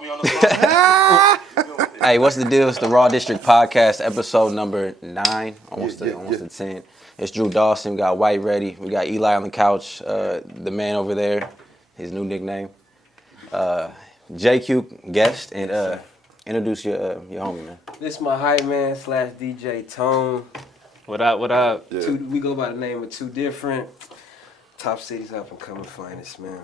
Hey, what's the deal? It's the Raw District podcast, episode number 9, almost to 10. It's Drew Dawson. We got White ready. We got Eli on the couch. The man over there, his new nickname. JQ guest, and introduce your homie, man. This is my hype man / DJ Tone. What up? What up? Yeah. We go by the name of two different top cities up and coming finest, man.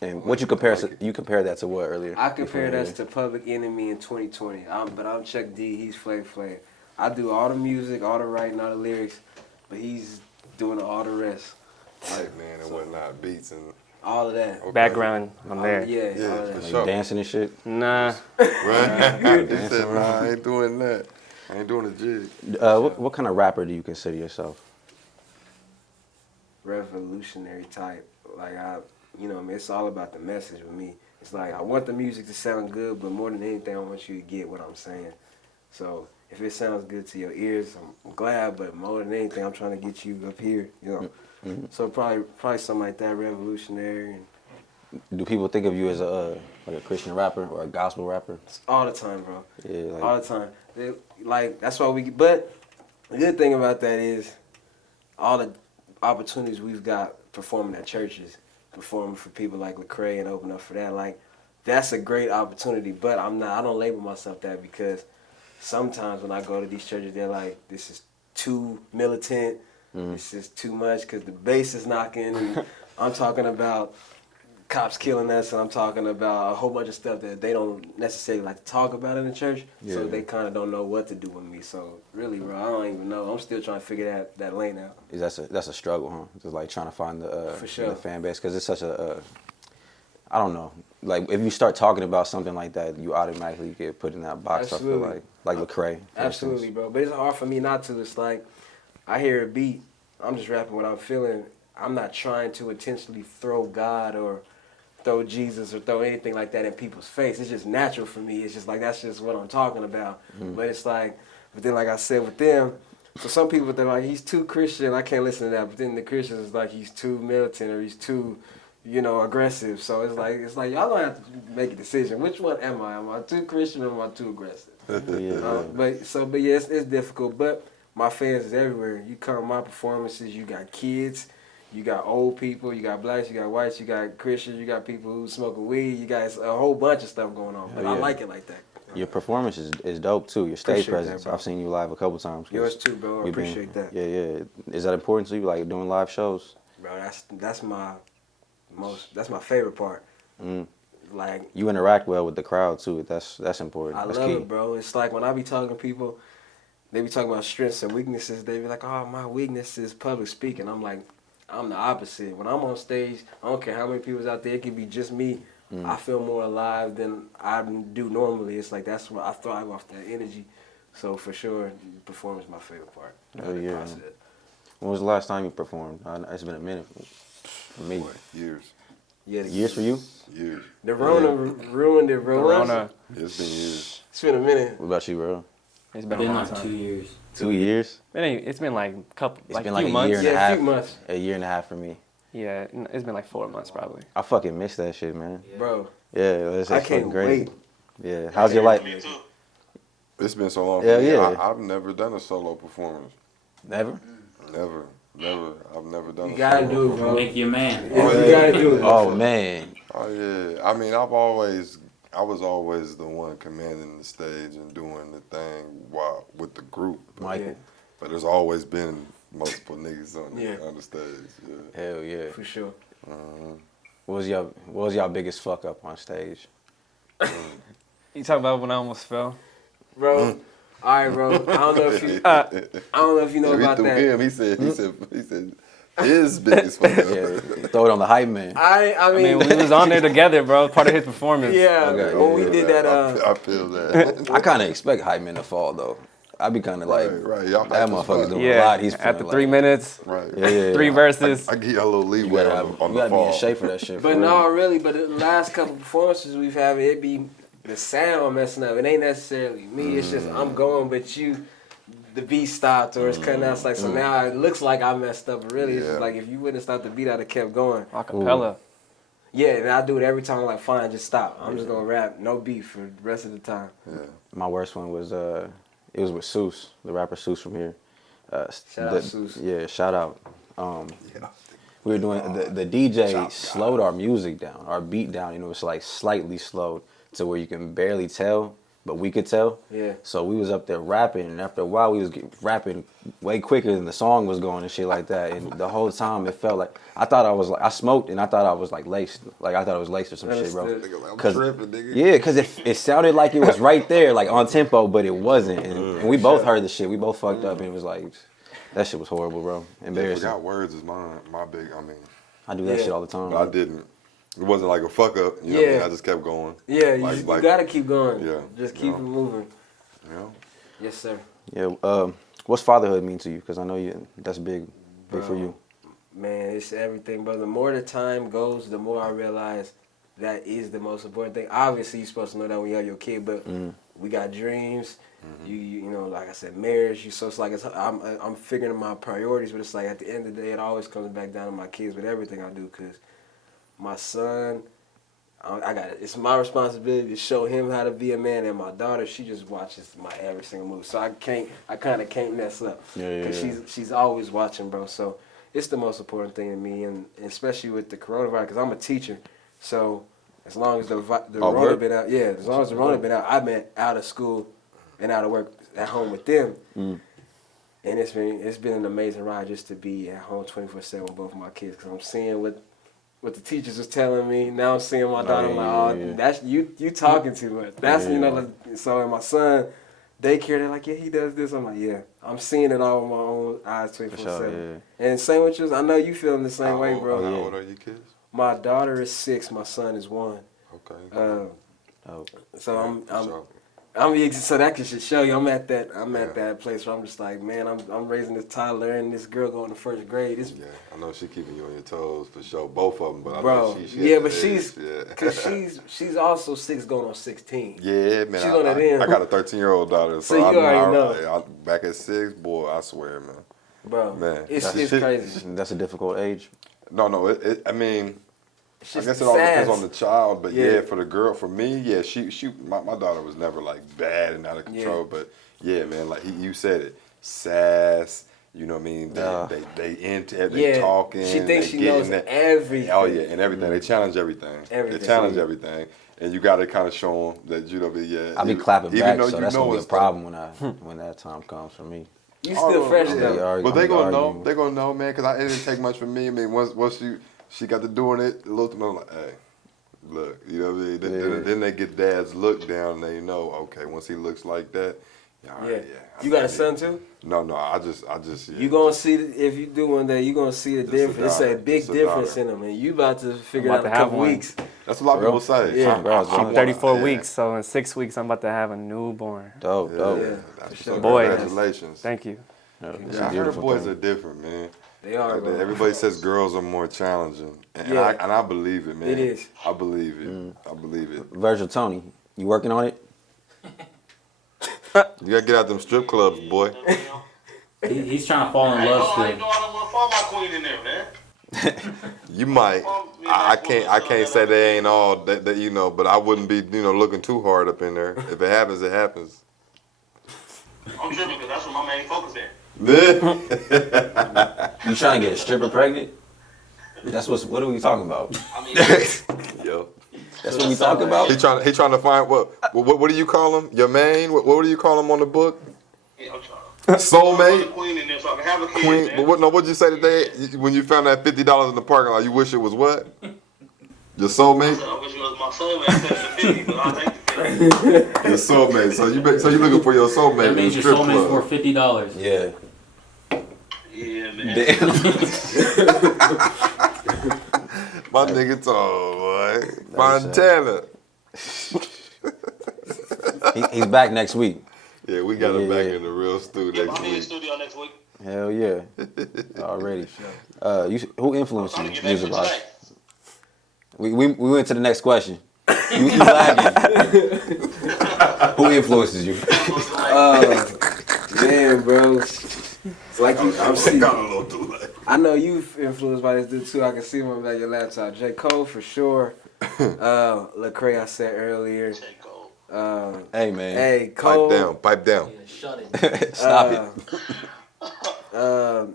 And what you compare that to what earlier? I compare that to Public Enemy in 2020. But I'm Chuck D. He's Flav Flav. I do all the music, all the writing, all the lyrics, but he's doing all the rest. Hype man and whatnot, beats and all of that. Okay. Background, I'm there. Yeah, all of that. for Like sure. dancing and shit? Nah. Right? He said, nah, I ain't doing that. I ain't doing the jig. What kind of rapper do you consider yourself? Revolutionary type. Like it's all about the message with me. It's like I want the music to sound good, but more than anything, I want you to get what I'm saying. So if it sounds good to your ears, I'm glad. But more than anything, I'm trying to get you up here. Mm-hmm. So probably something like that, revolutionary. And Do people think of you as a Christian rapper or a gospel rapper? all the time, bro. Yeah, All the time. That's why But the good thing about that is all the opportunities we've got performing at churches, performing for people like Lecrae and open up for that. Like, that's a great opportunity. But I don't label myself that because sometimes when I go to these churches, they're like, this is too militant. This is too much because the bass is knocking. And I'm talking about cops killing us, and I'm talking about a whole bunch of stuff that they don't necessarily like to talk about in the church. Yeah. So they kind of don't know what to do with me. So really, bro, I don't even know. I'm still trying to figure that lane out. That's a struggle, huh? Just like trying to find For sure. the fan base, because it's such a I don't know. Like if you start talking about something like that, you automatically get put in that box. Absolutely. I feel like Lecrae. Absolutely, bro. But it's hard for me not to. It's like I hear a beat, I'm just rapping what I'm feeling. I'm not trying to intentionally throw God or throw Jesus or throw anything like that in people's face. It's just natural for me. It's just like that's just what I'm talking about. But it's like, but then like I said with them, so some people they're like he's too Christian. I can't listen to that. But then the Christians is like he's too militant or he's too, aggressive. So it's like y'all gonna have to make a decision. Which one am I? Am I too Christian or am I too aggressive? But yeah, it's difficult. But my fans is everywhere. You come to my performances, you got kids. You got old people, you got blacks, you got whites, you got Christians, you got people who smoking weed, you got a whole bunch of stuff going on. But I like it like that. Your performance is dope too. Your stage Appreciate presence. that, I've seen you live a couple times. Yours too, bro. I appreciate that. Yeah. Is that important to you, like doing live shows? Bro, that's my favorite part. Like You interact well with the crowd too. That's important. I That's love key. it, bro. It's like when I be talking to people, they be talking about strengths and weaknesses. They be like, "Oh, my weakness is public speaking." I'm like, I'm the opposite. When I'm on stage, I don't care how many people's out there. It could be just me. I feel more alive than I do normally. It's like that's what I thrive off that energy. So for sure, performance is my favorite part. Oh yeah. When was the last time you performed? It's been a minute for me. Years. Yeah, Years for you? Years. The Rona ruined it, bro. Corona. It's been years. It's been a minute. What about you, bro? It's been a long like time. 2 years. 2 years? It's been like a couple, It's like been a like few a months. year and a Yeah, a half. few months. A year and a half for me. Yeah, it's been like 4 months probably. I fucking miss that shit, man. Bro, Yeah, it's I fucking can't crazy. wait. Yeah. How's your life? It's been so long for Yeah, me. yeah. I've never done a solo performance. Never? Never. I've never done You a gotta solo do it, bro. Make you a man. Yeah, you gotta do it. Oh man. Oh yeah. I mean, I was always the one commanding the stage and doing the thing with the group. Michael. But there's always been multiple niggas on the stage. Yeah. Hell yeah. For sure. What was y'all biggest fuck up on stage? You talking about when I almost fell? Bro, all right, bro. I don't know if you know He about threw that. him. He said his biggest fuck up. Yeah, throw it on the hype man. I mean, we was on there together, bro. Part of his performance. yeah. Okay, When we yeah, did that, I feel that. I kind of expect hype man to fall though. I be kind of like, Right. Y'all that hype as motherfucker's fuck. doing a Yeah, lot. He's after feeling 3 like, minutes, Right. Yeah. 3 verses. I give y'all a little You leeway gotta, on you the gotta be fall. in shape for that shit. but for real. no, really. But the last couple performances we've had, it be the sound messing up. It ain't necessarily me. It's just I'm going, but the beat stopped or it's cutting out. It's like so now it looks like I messed up. But really, it's just Yeah. like if you wouldn't have stopped the beat, I'd have kept going. Acapella. Yeah, and I do it every time. I'm like, fine, just stop. I'm just gonna rap, no beef for the rest of the time. Yeah. My worst one was it was with Seuss, the rapper Seuss from here. Shout out Seuss. Yeah, shout out. Yeah. We were doing the DJ slowed our music down, our beat down. You know, it's like slightly slowed to where you can barely tell, but we could tell. Yeah. So we was up there rapping, and after a while, we was rapping way quicker than the song was going and shit like that. And the whole time, it felt like I smoked, and I thought I was like laced, like I thought it was laced or some shit, bro. I'm tripping, nigga. Yeah, because it sounded like it was right there, like on tempo, but it wasn't. And we both heard the shit. We both fucked up, and it was like, that shit was horrible, bro. Embarrassing. Forgot words is my big. I mean, I do that shit all the time. but I didn't. It wasn't like a fuck up. You know what I mean? I just kept going. Yeah, Like- you like- gotta keep going. Yeah, Just keep it moving. You know? Yes, sir. Yeah. What's fatherhood mean to you? Because I know that's big for you. Man, it's everything, bro. The more the time goes, the more I realize that is the most important thing. Obviously, you're supposed to know that when you have your kid, but we got dreams. You know, like I said, marriage. So it's like I'm figuring my priorities, but it's like at the end of the day, it always comes back down to my kids with everything I do. Cause my son, it's my responsibility to show him how to be a man, and my daughter, she just watches my every single move. So I kind of can't mess up. Cause she's always watching, bro. So it's the most important thing to me, and especially with the coronavirus, because I'm a teacher. So as long as the Rona been out, as long as the Rona been out, I've been out of school and out of work at home with them. And it's been an amazing ride just to be at home 24/7 with both of my kids, because I'm seeing what the teachers was telling me. Now I'm seeing my daughter. I'm like, that's you talking too much. That's you know. Like, so and my son, daycare, they're like, yeah, he does this. I'm like, yeah, I'm seeing it all with my own eyes 24/7. And same with you. I know you feeling the same way, bro. How old are you kids? My daughter is 6. My son is 1. Okay. So so that should show you I'm at that place where I'm just like, man, I'm raising this toddler and this girl going to first grade. Yeah, I know she keeping you on your toes for sure, both of them. But bro, I know she's also 6 going on 16. Yeah, man. She's on that end. I got a 13-year-old daughter, so you already know. Back at 6, boy, I swear, man. Bro, man, it's crazy. That's a difficult age. No, I mean, I guess it all depends on the child, but for the girl, for me, my daughter was never like bad and out of control, but yeah, man, like you said it, sass, you know what I mean? They talking. She thinks she knows everything. Oh yeah, and everything. They challenge everything. They challenge everything, and you got to kind of show them that you know, I be clapping back, so that's gonna be a it's problem when that time comes for me. You still fresh though. But they gonna know. They gonna know, man, because it didn't take much for me. I mean, once she got to doing it, a little bit, I'm like, hey, look, you know what I mean? Then they get dad's look down, and they know, okay, once he looks like that, You got a son too? No, I just. Yeah. You gonna see if you do one day, you gonna see the difference. It's a big difference in them, and you about to figure out in a couple weeks. That's what a lot of people say. Yeah. I'm 34 weeks, so in 6 weeks I'm about to have a newborn. Dope. Yeah. Boy, congratulations. Thank you. I heard boys are different, man. They are. Bro. Everybody says girls are more challenging, and I believe it, man. It is. I believe it. I believe it. Virgil Tony, you working on it? You gotta get out them strip clubs, boy. He's trying to fall in love still. I don't want my queen in there, man. You might. I can't say they ain't all that you know, but I wouldn't be looking too hard up in there. If it happens, it happens. I'm tripping because that's what my main focus is. You trying to get a stripper pregnant? What are we talking about? I mean, Yo. That's what we talking about? He trying to find what do you call him? Your main? What do you call him on the book? yeah, I'm trying. Soulmate? Queen in there so I can have a kid, Queen? man. But what'd you say today when you found that $50 in the parking lot? You wish it was what? Your soulmate? I wish it was my soulmate instead of the 50, but I'll take the 50. Your soulmate. So you looking for your soulmate That in the means your strip soulmate's club? for $50. Yeah. Yeah, man. Damn. My nigga told, boy. Montana. He's back next week. Yeah, we got him back Yeah. in the real studio Yeah, next I'll be in the week. studio next week. Hell yeah. Already. Who influenced I'm you trying to get music back wise? to We went to the next question. You lagging. Who influences you? Man, bro. It's like I'm seeing. Got a little too late. I know you've influenced by this dude too. I can see him on the back of your laptop. J. Cole for sure. Lecrae I said earlier. Hey man. Hey Cole. Pipe down. Shut it. Stop it.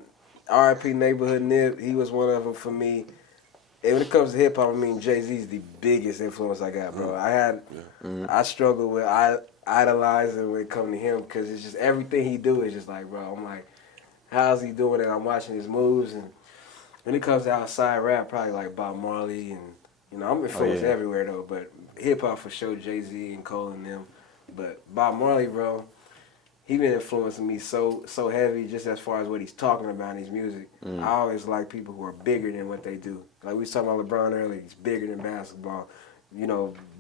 R.I.P. Neighborhood Nip. He was one of them for me. And when it comes to hip hop, I mean Jay-Z's the biggest influence I got, bro. I struggle with idolizing when it comes to him because it's just everything he do is just like, bro. I'm like, how's he doing it? I'm watching his moves, and when it comes to outside rap, probably like Bob Marley, and I'm influenced everywhere though. But hip hop for sure, Jay-Z and Cole and them. But Bob Marley, bro, he been influencing me so heavy just as far as what he's talking about in his music. I always like people who are bigger than what they do. Like we was talking about LeBron earlier, he's bigger than basketball.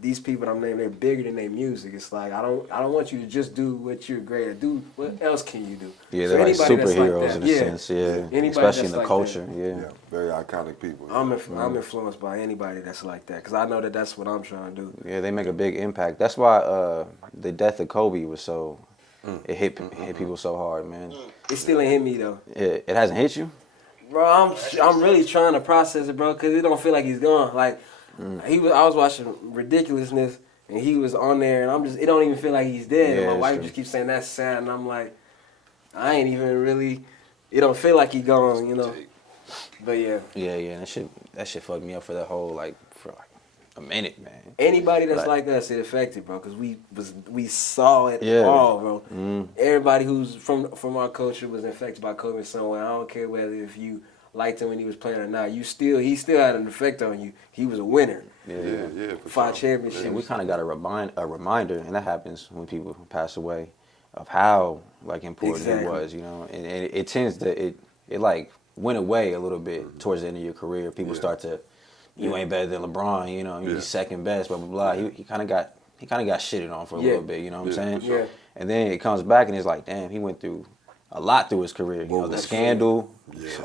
These people I'm naming, they're bigger than their music. It's like I don't want you to just do what you're great at. Do what else can you do? Yeah, they're like superheroes in a sense. Yeah, especially in the culture. Yeah, very iconic people. I'm influenced by anybody that's like that because I know that's what I'm trying to do. Yeah, they make a big impact. That's why the death of Kobe was so. It hit people so hard, man. It still ain't hit me though. It hasn't hit you, bro. I'm really trying to process it, bro, because it don't feel like he's gone. Like I was watching Ridiculousness, and he was on there, and it don't even feel like he's dead. Yeah, and my wife just keeps saying that's sad, and I'm like, I ain't even really. It don't feel like he gone, But yeah. Yeah. That shit fucked me up for for a minute, man. Anybody that's like us, it affected, bro, because we saw it all, bro. Everybody who's from our culture was infected by Kobe in some way. I don't care whether if you liked him when he was playing or not. He still had an effect on you. He was a winner. Yeah. 5 championships. And we kind of got a reminder, and that happens when people pass away, of how important it was, And it tends to it went away a little bit towards the end of your career. People start to. You ain't better than LeBron, you're second best, blah blah blah. He kind of got shitted on for a little bit, you know what I'm saying? Yeah. And then it comes back and it's like, damn, he went through a lot through his career. The scandal,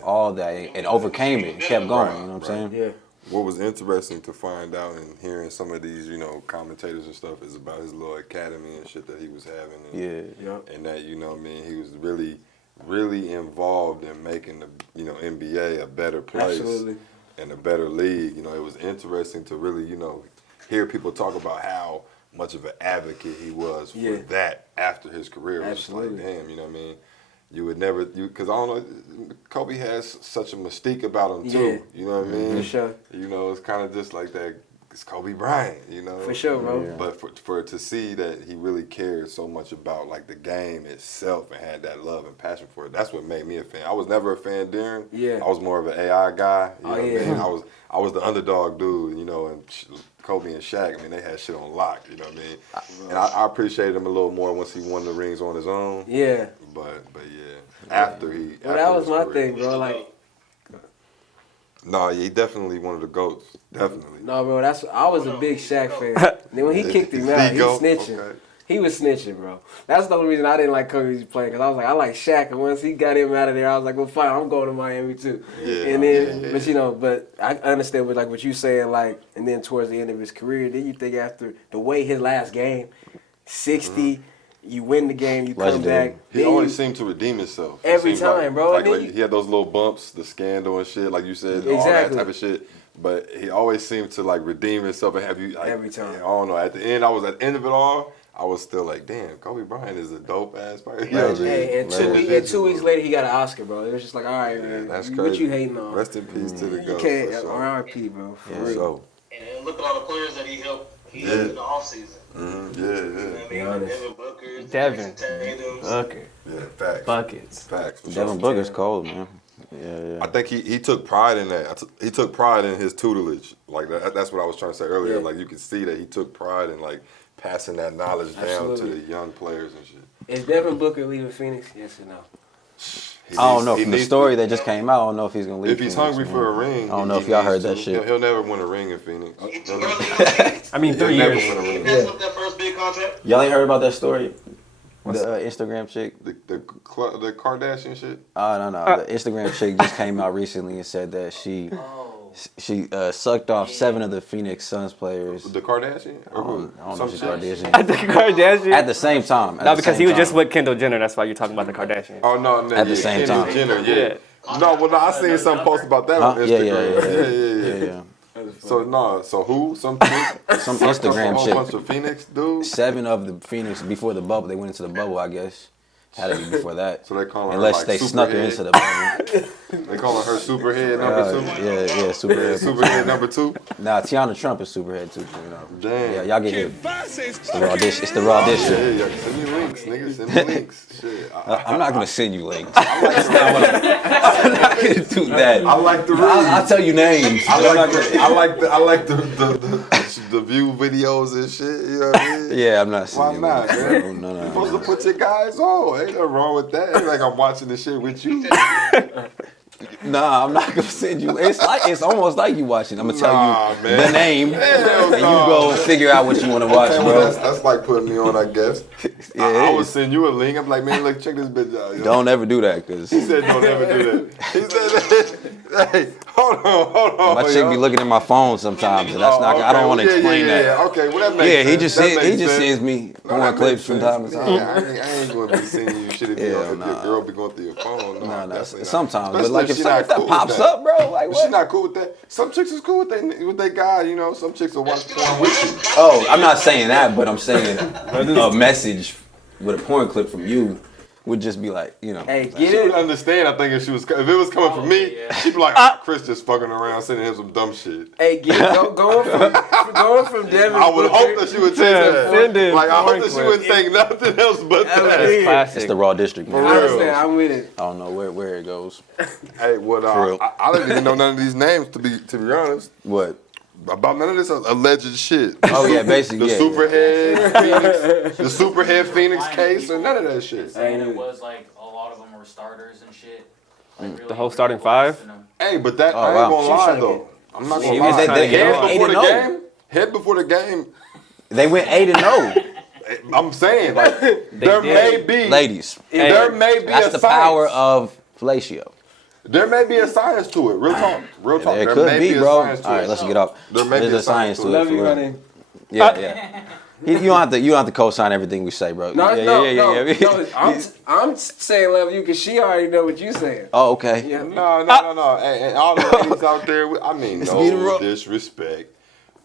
all that, and overcame it, and kept going. You know what I'm saying? Yeah. What was interesting to find out and hearing some of these, commentators and stuff is about his little academy and shit that he was having. And, and that, he was really, really involved in making the, NBA a better place. Absolutely. And a better league. It was interesting to really, hear people talk about how much of an advocate he was for that after his career. Absolutely. It was like, damn, you know what I mean? You would never, because I don't know, Kobe has such a mystique about him too. You know what I mean? For sure. It's kind of just like that. It's Kobe Bryant, For sure, bro. Yeah. But for to see that he really cared so much about the game itself and had that love and passion for it, that's what made me a fan. I was never a fan during. Yeah. I was more of an AI guy. You know what I mean? Yeah. I was the underdog dude, and Kobe and Shaq, they had shit on lock, you know what I mean? And I appreciated him a little more once he won the rings on his own. Yeah. But yeah, after he. Well, that was my thing, bro. No, he definitely one of the GOATs. Definitely. No, bro, I was a big Shaq fan. Then when he kicked him out, he was snitching. Okay. He was snitching, bro. That's the only reason I didn't like Kobe playing, because I was like, I like Shaq, and once he got him out of there, I was like, well, fine, I'm going to Miami too. Yeah. And then, but I understand with what you saying, and then towards the end of his career, then you think after the way his last game, 60. You win the game, you come back. He always seemed to redeem himself. Every time, bro. He had those little bumps, the scandal and shit, like you said, all that type of shit. But he always seemed to redeem himself and have you every time. I don't know. At the end of it all, I was still like, damn, Kobe Bryant is a dope ass player. And 2 weeks later, he got an Oscar, bro. It was just like, all right, man, that's what crazy. you hating on? Rest in peace to the GOAT. You can't, R.I.P., bro. For real. So. And look at all the players that he helped in the offseason. Devin. Booker. Yeah, facts. Buckets. Facts. Devin Booker's cold, man. Yeah. I think he took pride in that. He took pride in his tutelage. That's what I was trying to say earlier. Yeah. You could see that he took pride in passing that knowledge down to the young players and shit. Is Devin Booker leaving Phoenix? Yes or no? I don't know. From the story that just came out, I don't know if he's gonna leave. If he's Phoenix, hungry for a ring, I don't know if y'all heard that shit. He'll never win a ring in Phoenix. I mean, 3 He'll never years. win a ring. That's what that first big contract. Y'all ain't heard about that story? The Instagram chick. The Kardashian shit. Oh no. The Instagram chick just came out recently and said that she She sucked off 7 of the Phoenix Suns players. The Kardashian? I don't know if she's Kardashian. At the Kardashian? At the same time. No, because he was just with Kendall Jenner. That's why you're talking about the Kardashian. Oh, no. At the same Kendall time. Jenner, yeah. No, well, no, I seen some post about that on Instagram. Yeah. So who? Some chick? Some Instagram a whole chick. bunch of Phoenix dudes? 7 of the Phoenix before the bubble. They went into the bubble, I guess. Had to be before that. So they call her Unless like they snuck her Superhead? into the bubble. They calling her Superhead number 2? Yeah, Superhead. Superhead number 2? Nah, Tiana Trump is Superhead too. Damn. Yeah, y'all get it. It's the raw dish. It's the raw district. Yeah, send me links, nigga. Send me links. Shit. I'm not gonna send you links. I'm not gonna do that. I like the read. I'll tell you names. I like the view videos and shit. You know what I mean? Yeah, I'm not Why sending you not, links. man? No. You're supposed to put your guys on. Ain't nothing wrong with that. Ain't like I'm watching this shit with you. Nah, I'm not gonna send you. It's almost like you watching. I'm gonna tell you man. the name, Hell and you no. go and figure out what you want to watch, Okay, bro. well, that's like putting me on, I guess. Yeah, I it would is. send you a link. I'm like, man, look, check this bitch out. Yo. Don't ever do that, cause He said, don't ever do that. He said, hey, hold on. my chick be looking at my phone sometimes, and that's not. I don't want to explain that. Yeah, okay, well, that makes Yeah, sense. he just sends me porn clips from time to time. Yeah, I ain't going to be sending you shit if your girl be going through your phone. No, Nah, definitely not. sometimes, but Especially like if she not that cool with pops that. up, bro, like But she what? not cool with that. Some chicks is cool with their guy, you know. Some chicks will watch porn with you. Oh, I'm not saying that, but I'm saying a message with a porn clip from you would just be like, you know. Hey, She get would it? understand, I think, if it was coming from me, she'd be like, Chris just fucking around, sending him some dumb shit. Hey, get it? Going from Devin. I would hope that she would take that. Send it. Like, I hope that she wouldn't take nothing else but that. It's Classic. the raw district, man. For I real. understand. I'm with it. I don't know where it goes. Hey, what? For real. I don't even know none of these names, to be honest. What? About none of this alleged shit. Oh yeah, basically. The Superhead Phoenix, the Superhead Phoenix case, or none of that shit. Saying it was like a lot of them were starters and shit. Like, really The whole starting 5? Hey, but that, Oh, I ain't wow. gonna She's lie trying to though. I'm not gonna She lie. was- they Head went before the 8-0. game. Head before the game. They went 8-0. I'm saying, like, there may be, Ladies, there may be that's a the science. power of fellatio. There may be a science to it. Real talk. Real talk. There There could may be, a bro. science to All right, it. let's get off. There may There's be a science to it. Love for you, real. honey. Yeah. You don't have to co-sign everything we say, bro. No, Yeah. I'm saying love you because she already know what you saying. Oh, okay. Yeah. No. Hey, and all the ladies out there, I mean, It's being no real. disrespect.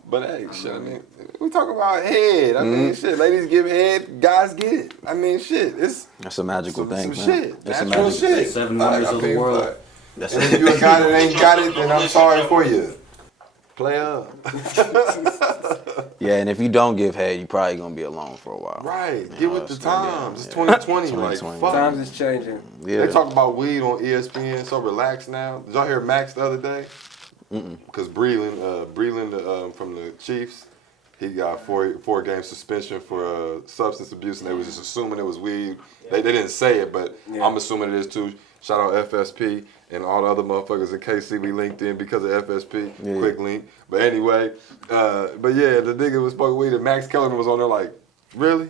But hey, shit, I mean, we talk about head. I mean, shit, ladies give head, guys get it. I mean, shit, it's That's a magical thing, some man. shit. That's a Natural magical shit. 7 wonders of the world. but That's if you a guy that ain't got it, then I'm sorry for you. Play up. Yeah, and if you don't give head, you probably gonna be alone for a while. Right. You Get know, with the it's gonna be- times. It's 2020. Like, 2020. fuck. Times is changing. Yeah. They talk about weed on ESPN, so relaxed now. Did y'all hear Max the other day? Because Breland from the Chiefs, he got 4-game suspension for substance abuse, and they was just assuming it was weed. They didn't say it, but I'm assuming it is too. Shout out FSP and all the other motherfuckers in KC we linked in because of FSP. Yeah. Quick link. But anyway, but yeah, the nigga was smoking weed, and Max Kellerman was on there like, really?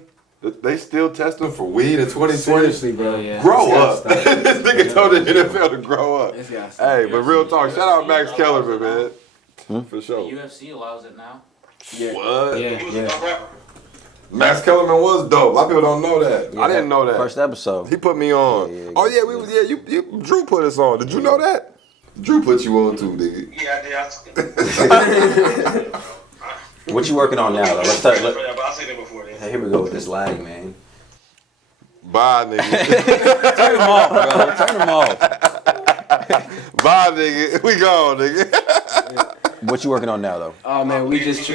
They still testing for weed in 2020? Seriously, bro. Yeah. Grow up. This nigga told the NFL to grow up. It's gotta stop. Hey, but real talk, shout out Max Kellerman, man. For The sure. UFC allows it now. Yeah. What? Yeah. Max Kellerman was dope. A lot of people don't know that. I didn't know that. First episode. He put me on. Yeah, Oh yeah, we was you Drew put us on. Did you know that? Drew put you on too, nigga. Yeah, What you working on now, though? Let's start. But I said it before then. Hey, here we go with this lag, man. Bye, nigga. Turn them off, bro. Turn them off. Bye, nigga. We gone, nigga. What you working on now, though? Oh man, we just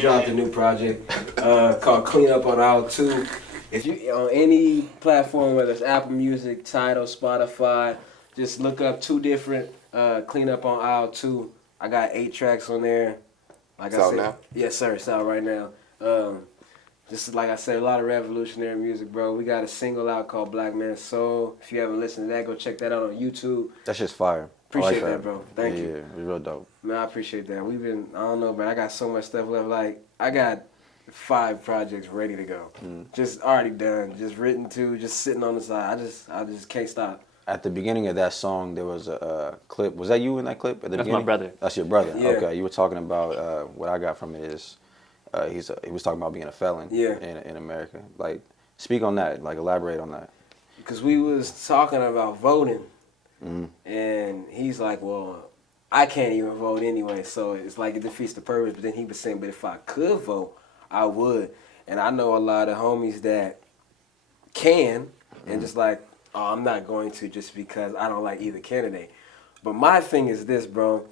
dropped a new project called Clean Up on Aisle 2. If you on any platform, whether it's Apple Music, Tidal, Spotify, just look up 2 different Clean Up on Aisle 2. I got 8 tracks on there. Like It's I out said, now? Yes, sir. It's out right now. Just like I said, a lot of revolutionary music, bro. We got a single out called Black Man's Soul. If you haven't listened to that, go check that out on YouTube. That's just fire. Appreciate I like that, bro. Thank you. Yeah, it's real dope. Man, I appreciate that. I don't know, but I got so much stuff left. Like, I got 5 projects ready to go. Just already done. Just written to, just sitting on the side. I just can't stop. at the beginning of that song, there was a clip. Was that you in that clip at the That's beginning? my brother. That's your brother. Yeah. Okay, you were talking about what I got from it is he was talking about being a felon in America. Like, speak on that. Like, elaborate on that. Because we was talking about voting, and he's like, well, I can't even vote anyway, so it's like it defeats the purpose. But then he was saying, but if I could vote, I would. And I know a lot of homies that can, and just like, oh, I'm not going to just because I don't like either candidate. But my thing is this, bro.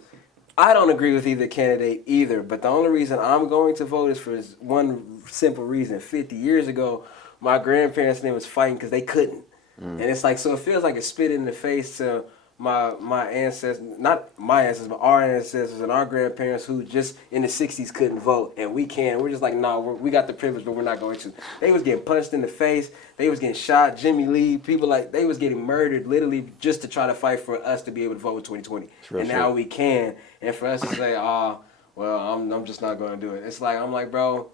I don't agree with either candidate either, but the only reason I'm going to vote is for one simple reason. 50 years ago, my grandparents and them was fighting because they couldn't. And it's like, so it feels like a spit in the face to my ancestors, not my ancestors, but our ancestors and our grandparents who just in the 60s couldn't vote, and we can. We're just like, no, we got the privilege, but we're not going to. They was getting punched in the face. They was getting shot. Jimmy Lee, people like, they was getting murdered literally just to try to fight for us to be able to vote in 2020. And now we can. And for us to say, well, I'm just not going to do it. It's like, I'm like, bro,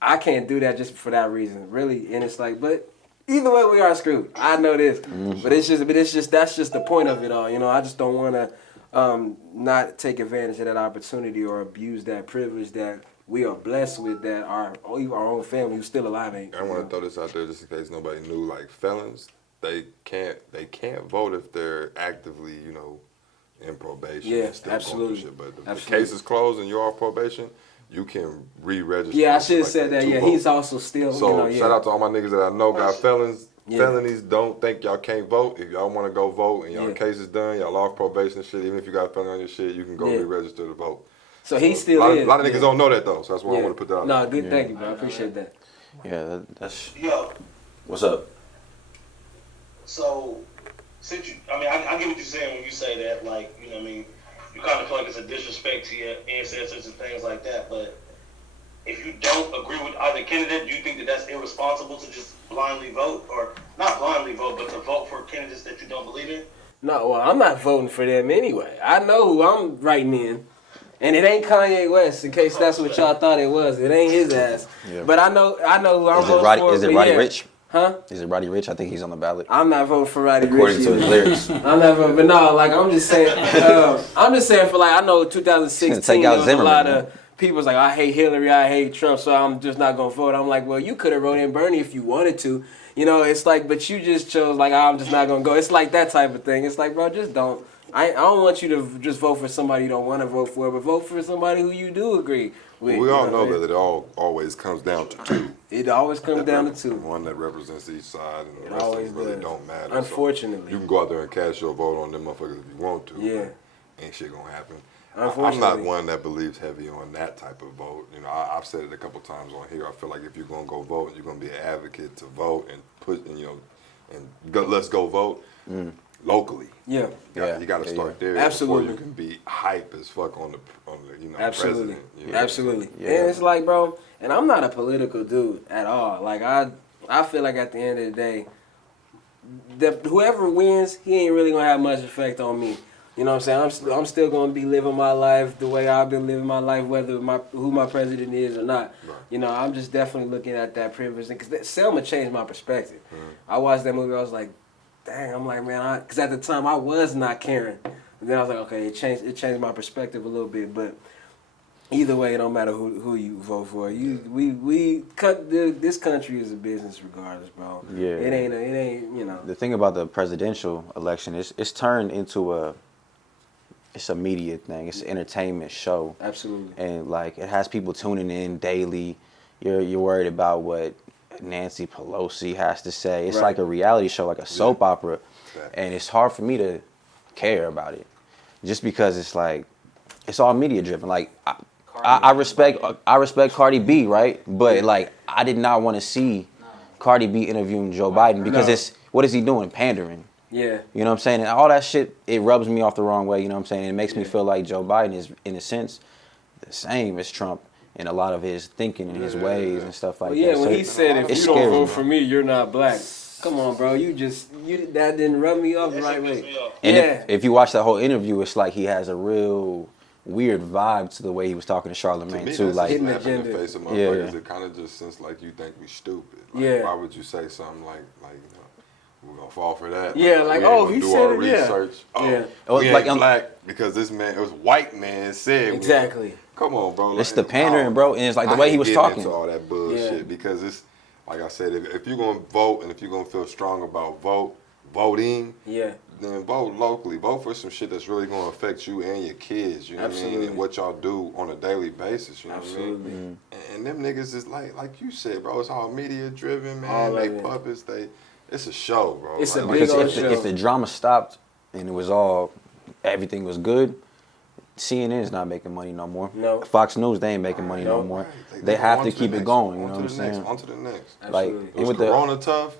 I can't do that just for that reason, really. And it's like, but either way, we are screwed. I know this, but that's just the point of it all. You know, I just don't want to not take advantage of that opportunity or abuse that privilege that we are blessed with. That our own family who's still alive ain't. I want to throw this out there just in case nobody knew. Like felons, they can't vote if they're actively, in probation. Yeah, and still absolutely. Going through shit. But if the case is closed and you're off probation, you can re-register. Yeah, I should have said that. Yeah, vote. he's also still. So shout out to all my niggas that I know got felons. Yeah. Felonies, don't think y'all can't vote. If y'all want to go vote and y'all case is done, y'all off probation and shit, even if you got a felony on your shit, you can go re-register to vote. So he still a lot of niggas don't know that though, so that's why I want to put that out. No, good, thank you, bro. I appreciate that. Yeah, that's. Yo. What's up? So, since I get what you're saying when you say that, like, you know what I mean, you kind of feel like it's a disrespect to your ancestors and things like that, but if you don't agree with either candidate, do you think that that's irresponsible to just blindly vote? Or not blindly vote, but to vote for candidates that you don't believe in? No, well, I'm not voting for them anyway. I know who I'm writing in. And it ain't Kanye West, in case that's what y'all thought it was. It ain't his ass. Yeah. But I know who I'm voting for. Is it Roddy Ricch? Huh? Is it Roddy Ricch? I think he's on the ballot. I'm not voting for Roddy Ricch. According to his lyrics. I'm not voting, but no, like I'm just saying for like, I know 2016 there was a lot of people was like, I hate Hillary, I hate Trump, so I'm just not gonna vote. I'm like, well, you could have wrote in Bernie if you wanted to. You know, it's like, but you just chose like, I'm just not gonna go. It's like that type of thing. It's like, bro, just don't. I don't want you to just vote for somebody you don't want to vote for, but vote for somebody who you do agree with. Well, we all know that it always comes down to two. It always comes down to two. One that represents each side, and the rest always of them really does. don't matter. Unfortunately. So you can go out there and cast your vote on them motherfuckers if you want to. Yeah. Ain't shit gonna happen. Unfortunately. I'm not one that believes heavy on that type of vote. You know, I've said it a couple times on here. I feel like if you're gonna go vote, you're gonna be an advocate to vote and let's go vote locally. Yeah. You got to start there. Absolutely. Before you can be hype as fuck on the Absolutely. president. You know Absolutely. Yeah. And it's like, bro, and I'm not a political dude at all. Like I feel like at the end of the day, whoever wins, he ain't really gonna have much effect on me. You know what I'm saying? I'm still gonna be living my life the way I've been living my life, whether who my president is or not. Right. You know, I'm just definitely looking at that privilege, because Selma changed my perspective. I watched that movie, I was like, dang, I'm like, man, because at the time I was not caring. And then I was like, okay, it changed my perspective a little bit, but either way, it don't matter who you vote for. This country is a business regardless, bro. Yeah. It ain't, you know. The thing about the presidential election is it's turned into it's a media thing. It's an entertainment show. Absolutely. And like it has people tuning in daily. You're worried about what Nancy Pelosi has to say. It's like a reality show, like a soap opera. And it's hard for me to care about it. Just because it's like it's all media driven. Like I respect Cardi B, right? But like I did not want to see Cardi B interviewing Joe Biden because what is he doing? Pandering. Yeah. You know what I'm saying? And all that shit, it rubs me off the wrong way, you know what I'm saying? It makes me feel like Joe Biden is, in a sense, the same as Trump in a lot of his thinking and his ways and stuff like that. Yeah, So when he said, if you don't vote for me, you're not black. Come on, bro. That didn't rub me off the right way. And if you watch that whole interview, it's like he has a real weird vibe to the way he was talking to Charlamagne, too. Like, hidden in the face of motherfuckers, it kind of just seems like you think we stupid. Like, why would you say something like we're gonna fall for that. Yeah, like, we ain't oh, gonna he do said our it, yeah. research. Oh, Yeah. we Like, ain't black because this man, it was white man said. Exactly. Come on, bro. It's the pandering, bro, and it's like the way he was talking. Into all that bullshit because it's like I said, if you're gonna vote and if you're gonna feel strong about voting, then vote locally. Vote for some shit that's really gonna affect you and your kids. You know what I mean? And what y'all do on a daily basis. You know what I mean? And them niggas is like you said, bro. It's all media driven, man. They puppets. It's a show, bro. It's a like, big old show. If the drama stopped and it was everything was good, CNN is not making money no more. No. Fox News, they ain't making money no more. They have to keep it going. You know what I'm saying? On to the next. Like, it was Corona tough,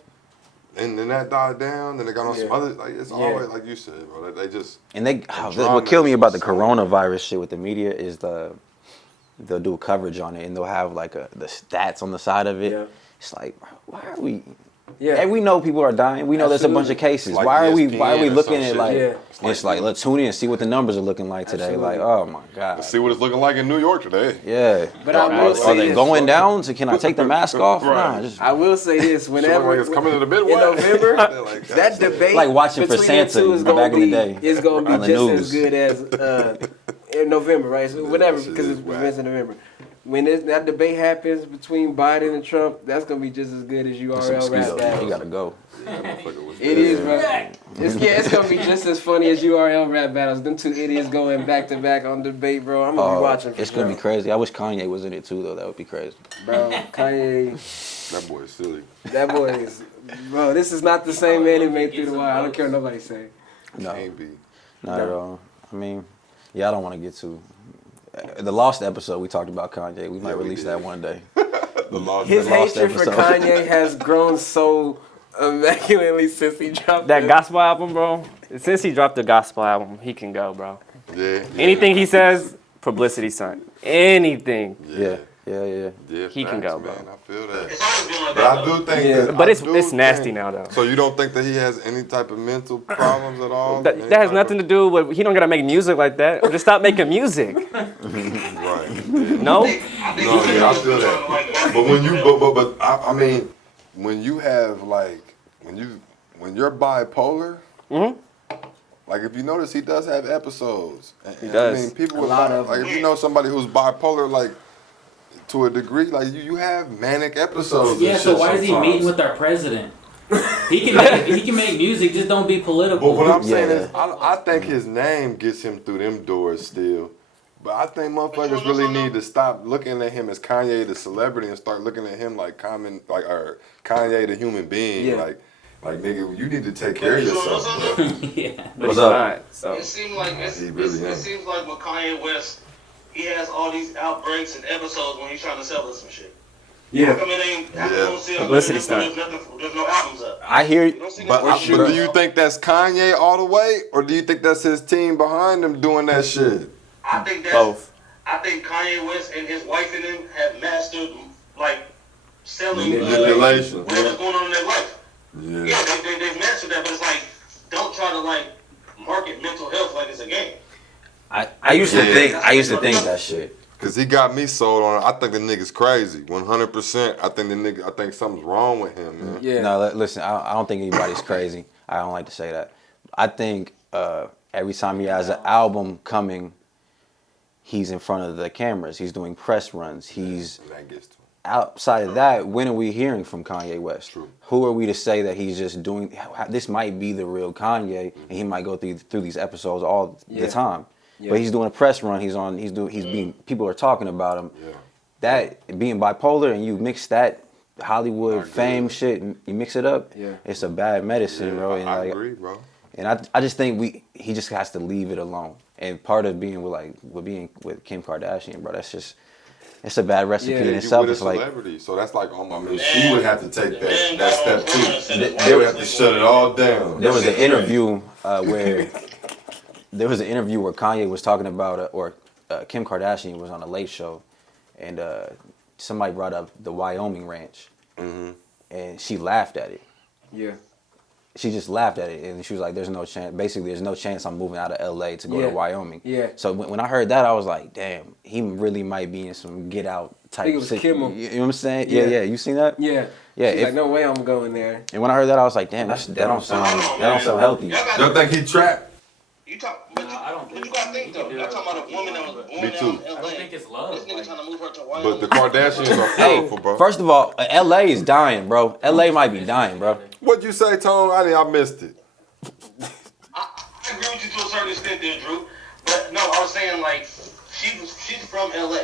and then that died down. Then they got on some other. Like it's always like you said, bro. They just what killed me about the coronavirus shit with the media is they'll do coverage on it and they'll have like the stats on the side of it. Yeah. It's like, why are we? Yeah, and we know people are dying. We know there's a bunch of cases. Like why are we looking at like? Yeah. It's like let's tune in and see what the numbers are looking like today. Absolutely. Like, oh my god. Let's see what it's looking like in New York today. Yeah. But I will say are they going down? So can I take the mask off? Right. Nah, I will say this: whenever it's coming to the Midwest in November, like, that debate like watching for Santa back in the day. Is going to be just news. as good as in November, right? So whatever, because it's events in November. When that debate happens between Biden and Trump, that's gonna be just as good as URL rap battles. You gotta go. It is, bro. It's gonna be just as funny as URL rap battles. Them two idiots going back to back on debate, bro. I'm gonna be watching. It's gonna be crazy. I wish Kanye was in it too, though. That would be crazy. Bro, Kanye. That boy is silly. That boy is, bro. This is not the same man who made Through the Wire. I don't care what nobody say. No, can't be. Not at all. I mean, I don't want to get too. The Lost episode, we talked about Kanye. We might release that one day. His hatred for Kanye has grown so immaculately since he dropped that gospel album, bro. Since he dropped the gospel album, he can go, bro. Yeah. Anything he says, publicity stunt. Anything. Yeah. He can go, bro. Man, I feel that. It's always been like But that. I do think that. But it's nasty now, though. So you don't think that he has any type of mental problems at all? That has nothing to do with, he don't gotta make music like that. Just stop making music. Right. No? I feel that. But when you, I mean, when you have like, when you're bipolar, like if you notice, he does have episodes. He does. I mean, people with like if you know somebody who's bipolar, like to a degree, like you have manic episodes. Yeah, and so shit why is he sometimes. meeting with our president? He can make music, just don't be political. But what I'm saying is, I think his name gets him through them doors still. But I think motherfuckers really need to stop looking at him as Kanye the celebrity and start looking at him like or Kanye the human being. Yeah. Like nigga, you need to take care of yourself. Bro. Yeah. But he's not. So. It seems like it really seems like with Kanye West, he has all these outbreaks and episodes when he's trying to sell us some shit. Yeah. I mean, Publicity stunt. There's no albums up. I hear you. But do you think that's Kanye all the way, or do you think that's his team behind him doing that shit? I think that's Both. I think Kanye West and his wife and them have mastered like selling Manipulation. whatever's going on in their life. Yeah. Yeah, they've mastered that, but it's like don't try to like market mental health like it's a game. I used to think that shit. Cause he got me sold on it. I think the nigga's crazy, 100%. I think something's wrong with him, man. Yeah. No, listen, I don't think anybody's crazy. I don't like to say that. I think every time he has an album coming, he's in front of the cameras. He's doing press runs. He's That gets to him. outside of that. When are we hearing from Kanye West? True. Who are we to say that he's just doing? This might be the real Kanye, and he might go through these episodes all the time. Yeah. But he's doing a press run. People are talking about him. Yeah. That being bipolar and you mix that Hollywood fame shit, and you mix it up. Yeah. It's a bad medicine, bro. And I agree, bro. And I just think he just has to leave it alone. And part of being with Kim Kardashian, bro, it's a bad recipe in itself. It's like celebrity, so that's like she would have to take that step too. They would have to shut it all down. There was an interview where Kanye was talking about, or Kim Kardashian was on a Late Show, and somebody brought up the Wyoming ranch, and she laughed at it. Yeah. she just laughed at it, and she was like, "There's no chance. Basically, there's no chance I'm moving out of LA to go to Wyoming." Yeah. So when I heard that, I was like, "Damn, he really might be in some get out type." I think it was Kimmel. You know what I'm saying? Yeah. You seen that? Yeah. Yeah. She's like, no way I'm going there. And when I heard that, I was like, "Damn, that don't sound healthy." Y'all think he trapped? You talk, but I don't but think you gotta think so. though. Y'all talking about a woman that was born Me down too. in LA. I don't think it's love. This nigga Like, trying to move her to But Wyoming. the Kardashians are Hey, powerful, bro. first of all, LA is dying, bro. LA might be dying, bro. What'd you say, Tone? I missed it. I agree with you to a certain extent there, Drew. But no, I was saying like she's from LA.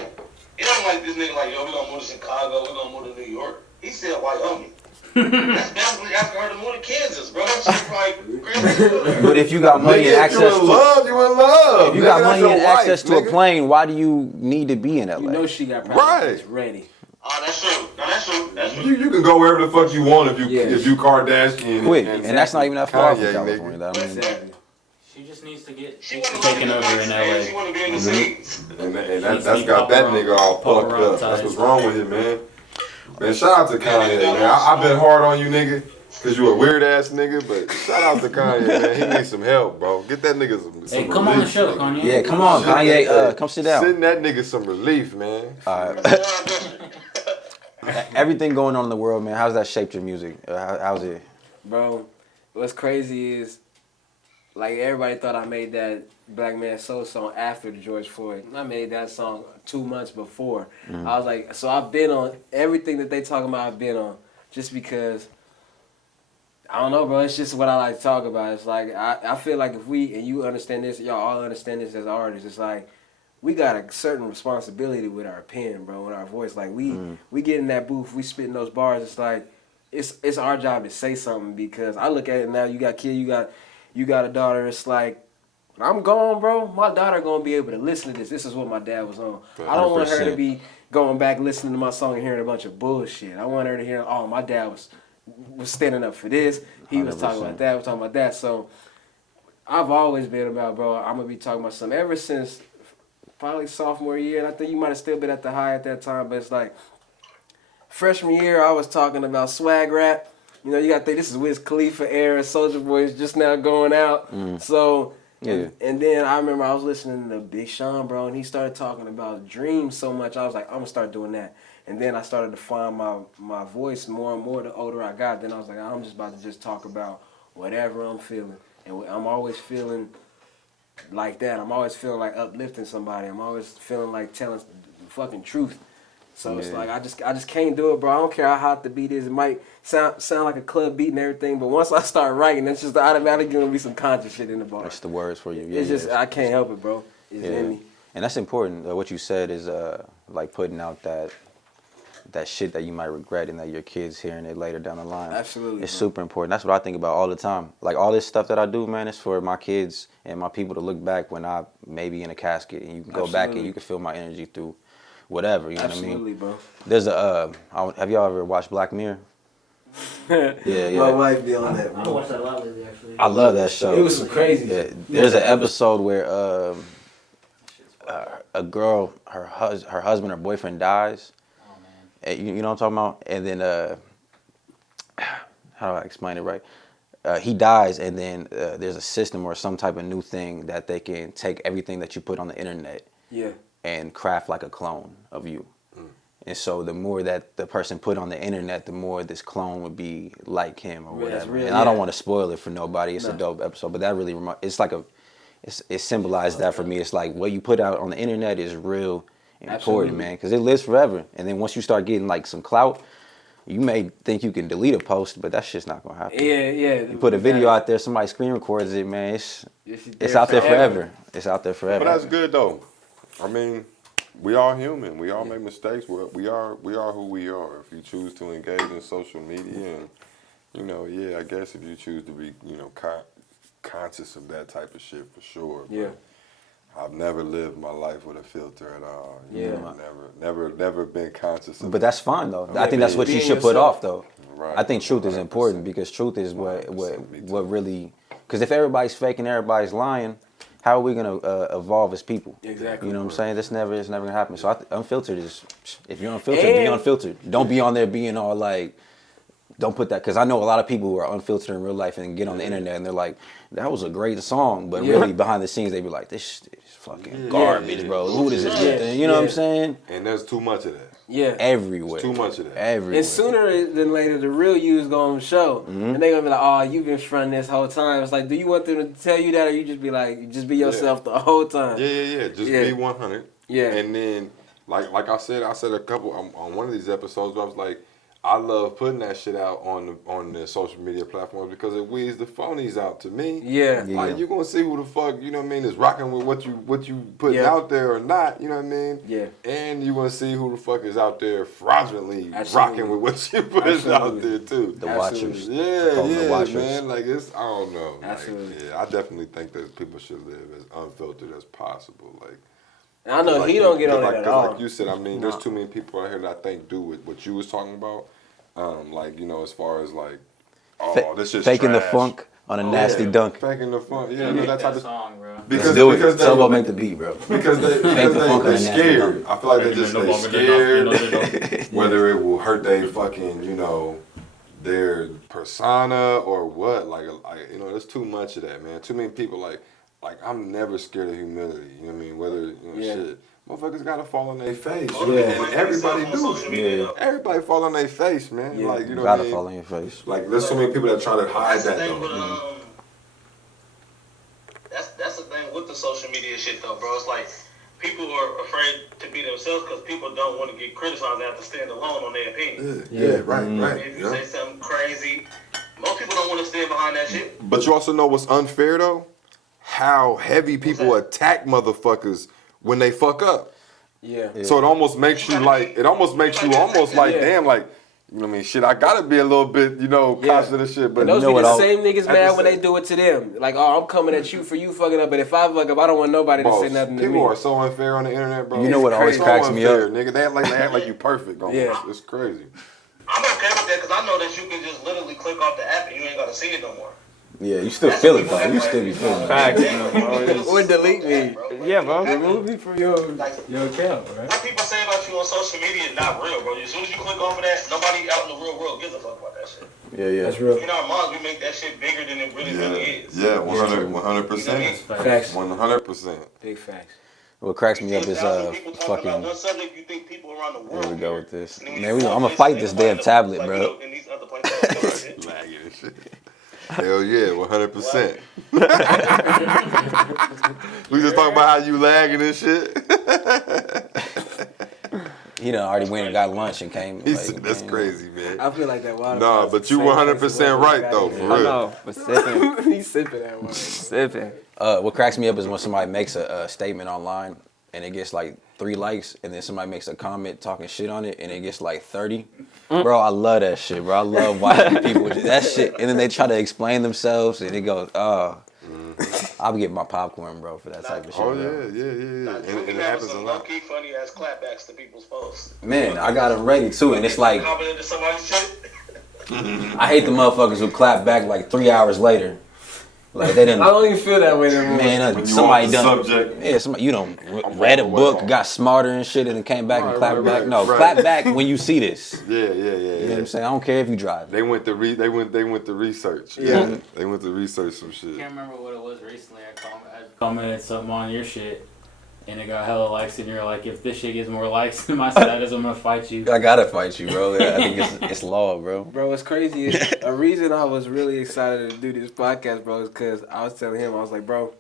It ain't like this nigga like, yo, we gonna move to Chicago, we gonna move to New York. He said Wyoming. That's basically asking her to move to Kansas, bro. That's just like crazy. But if you got money and access you in to, love, you in love. if you Nigga, got that's money your and wife, access to a nigga. plane, why do you need to be in LA? You know she got Right. practice ready. Oh, that's true. No, that's true. That's true. You can go wherever the fuck you want if you Yeah. Kardashian. Quick, and that's not even that far from Kanye, California. nigga. That I mean, Exactly. she just needs to get She wanna taken live over in in LA. LA. She wanna be in the States. And that's got that nigga all fucked up. That's what's wrong with him, man. Man, shout out to Kanye, man. I've been hard on you, nigga, because you a weird ass nigga, but shout out to Kanye, man. He needs some help, bro. Get that nigga some Hey, come on the relief, show, nigga. Kanye. yeah, come on, Kanye, come sit down. Send that nigga some relief, man. Everything going on in the world, man. How's that shaped your music? How's it? Bro, what's crazy is, like, everybody thought I made that Black Man Soul song after the George Floyd. I made that song 2 months before. I was like, so I've been on everything that they talking about. I've been on just because. I don't know, bro. It's just what I like to talk about. It's like I feel like if we and you understand this, y'all all understand this as artists. It's like we got a certain responsibility with our pen, bro, with our voice. Like we get in that booth, we spitting those bars. It's like it's our job to say something because I look at it now. You got kid, you got a daughter. It's like I'm gone, bro. My daughter gonna be able to listen to this. This is what my dad was on. I don't want her to be going back listening to my song and hearing a bunch of bullshit. I want her to hear, oh, my dad was standing up for this. He was talking about that. Was talking about that. So I've always been about, bro. I'm gonna be talking about something ever since probably sophomore year. And I think you might have still been at the high at that time, but it's like freshman year, I was talking about swag rap. You know, you got to think this is Wiz Khalifa era. Soulja Boy is just now going out. So. Yeah. And then I remember I was listening to Big Sean, bro, and he started talking about dreams so much. I was like, I'm going to start doing that. And then I started to find my voice more and more the older I got. Then I was like, I'm just about to just talk about whatever I'm feeling. And I'm always feeling like that. I'm always feeling like uplifting somebody. I'm always feeling like telling the fucking truth. So it's like I just can't do it, bro. I don't care how hot the beat is. It might sound like a club beat and everything, but once I start writing, it's just automatically gonna be some conscious shit in the bar. That's the words for you. Yeah, It's just I can't help it, bro. It's in me. And that's important. What you said is like putting out that shit that you might regret and that your kids hearing it later down the line. Absolutely, It's bro. super important. That's what I think about all the time. Like all this stuff that I do, man, is for my kids and my people to look back when I may be in a casket and you can go back and you can feel my energy through whatever, you know what I mean? Absolutely, bro. There's have y'all ever watched Black Mirror? Yeah. My wife be on that, I bro. watched that a lot lately, actually. I love that show. It was some crazy Yeah, shit. there's an episode where a girl, her husband or boyfriend dies. Oh, man. And you know what I'm talking about? And then how do I explain it right? He dies, and then there's a system or some type of new thing that they can take everything that you put on the internet Yeah. and craft like a clone of you. And so the more that the person put on the internet, the more this clone would be like him or Yeah, it's whatever. real, And I don't yeah. want to spoil it for nobody. It's a dope episode, but that really it's like it symbolized that for me. It's like what you put out on the internet is real important, Absolutely. man, because it lives forever. And then once you start getting like some clout, you may think you can delete a post, but that shit's not gonna happen. Yeah. You put a video out there, somebody screen records it, man. It's out there forever. It's out there forever. But that's good though. I mean, we are human. We all make mistakes. We are who we are. If you choose to engage in social media, and I guess if you choose to be, conscious of that type of shit for sure. But Yeah. I've never lived my life with a filter at all. Yeah. Never been conscious of But that's fine though. I think that's what you being should put yourself. off though. Right. I think truth is important because truth is what really. Because if everybody's fake and everybody's lying, how are we gonna evolve as people? Exactly. You know what I'm saying? It's never gonna happen. So unfiltered is, if you're unfiltered, be unfiltered. Don't be on there being all like don't put that, because I know a lot of people who are unfiltered in real life and get on the internet and they're like, that was a great song, but really behind the scenes they be like, this is fucking garbage, bro. Who does this shit thing? You know what I'm saying? And there's too much of that. Yeah. Everywhere. Too much of that. Everywhere. And sooner than later, the real you is going to show. And they're going to be like, oh, you've been fronting this whole time. It's like, do you want them to tell you that, or you just be like, just be yourself the whole time? Yeah. Just be 100. Yeah. And then, like I said a couple, on one of these episodes, where I was like, I love putting that shit out on the social media platforms because it weeds the phonies out to me. Yeah. Like, you gonna see who the fuck, you know what I mean, is rocking with what you putting out there or not, you know what I mean? Yeah. And you gonna see who the fuck is out there fraudulently rocking with what you putting out there too. The watchers. Yeah, the watchers. man. Like, it's, I don't know. Absolutely. Like, yeah, I definitely think that people should live as unfiltered as possible. Like, I know he don't get on it at all. Like you said, I mean, there's too many people out here that I think do what you was talking about. Like, you know, as far as like, this is faking trash. the funk on a nasty dunk. Faking the funk, yeah, that type of song, bro. because Someone make the beat, bro. because they're scared. I feel like they scared whether it will hurt their fucking, you know, their persona or what. Like you know, there's too much of that, man. Too many people like I'm never scared of humility. You know what I mean? Whether you know shit. Motherfuckers gotta fall on their face. And everybody do. Everybody fall on their face, man. Yeah. Like, you know Gotta what I mean? fall on your face. Like, there's so many people that try to hide That's the that thing though. with that's the thing with the social media shit though, bro. It's like people are afraid to be themselves because people don't want to get criticized. They have to stand alone on their opinion. Right. If you say something crazy, most people don't want to stand behind that shit. But you also know what's unfair though? How heavy people attack motherfuckers when they fuck up. Yeah. So it almost makes you like, damn, like, you know what I mean? Shit, I gotta be a little bit, you know, conscious of this shit. But And those you know be the what same niggas mad when they do it to them. Like, oh, I'm coming at you for you fucking up, but if I fuck up, I don't want nobody to say nothing to me. People are so unfair on the internet, bro. You know what always So cracks me unfair, up? nigga. They act like you perfect. Almost. Yeah. It's crazy. I'm okay with that because I know that you can just literally click off the app and you ain't got to see it no more. Yeah, you still feel it though. You still be feeling it. Facts. Or delete me. Yeah, bro. Remove me from your account, right? What people say about you on social media is not real, bro. As soon as you click off of that, nobody out in the real world gives a fuck about that shit. Yeah. That's real. In our minds, we make that shit bigger than it really is. Yeah, 100%. Facts. 100%. Big facts. What cracks me up is People talk about fucking. one subject, you think people around the world. Here we go with this. And then Man, you I'm gonna this, fight and this nobody damn else, tablet, like, bro. you know, in these other places. Lagging and shit. Hell yeah, 100%. We just talking about how you lagging and shit. He done already went and got lunch and came. That's man. crazy, man. I feel like that water. Nah, but you 100% right though, for I real. know, but sipping. He's sipping that water. Sipping. What cracks me up is when somebody makes a statement online and it gets like 3 likes, and then somebody makes a comment talking shit on it and it gets like 30. Bro, I love that shit, bro. I love watching people do that shit, and then they try to explain themselves and it goes, I'll be getting my popcorn, bro, for that type of shit. Oh bro. yeah. And it happens a lot. Low-key funny ass clapbacks to people's posts. Man, I got them ready too, and it's like, Commented to somebody's shit. I hate the motherfuckers who clap back like 3 hours later. Like they didn't. I don't even feel that way anymore. Man, somebody done. Subject. Yeah, somebody you don't read a book, got smarter and shit, and then came back and clapped back. No, clap back when you see this. Yeah. You know what I'm saying? I don't care if you drive. They went to research. Yeah. They went to research some shit. I can't remember what it was recently. I commented something on your shit, and it got hella likes, and you're like, if this shit gets more likes than my status, I'm gonna fight you. I gotta fight you, bro. I think it's law, bro. Bro, what's crazy is a reason I was really excited to do this podcast, bro, is because I was telling him, I was like, bro,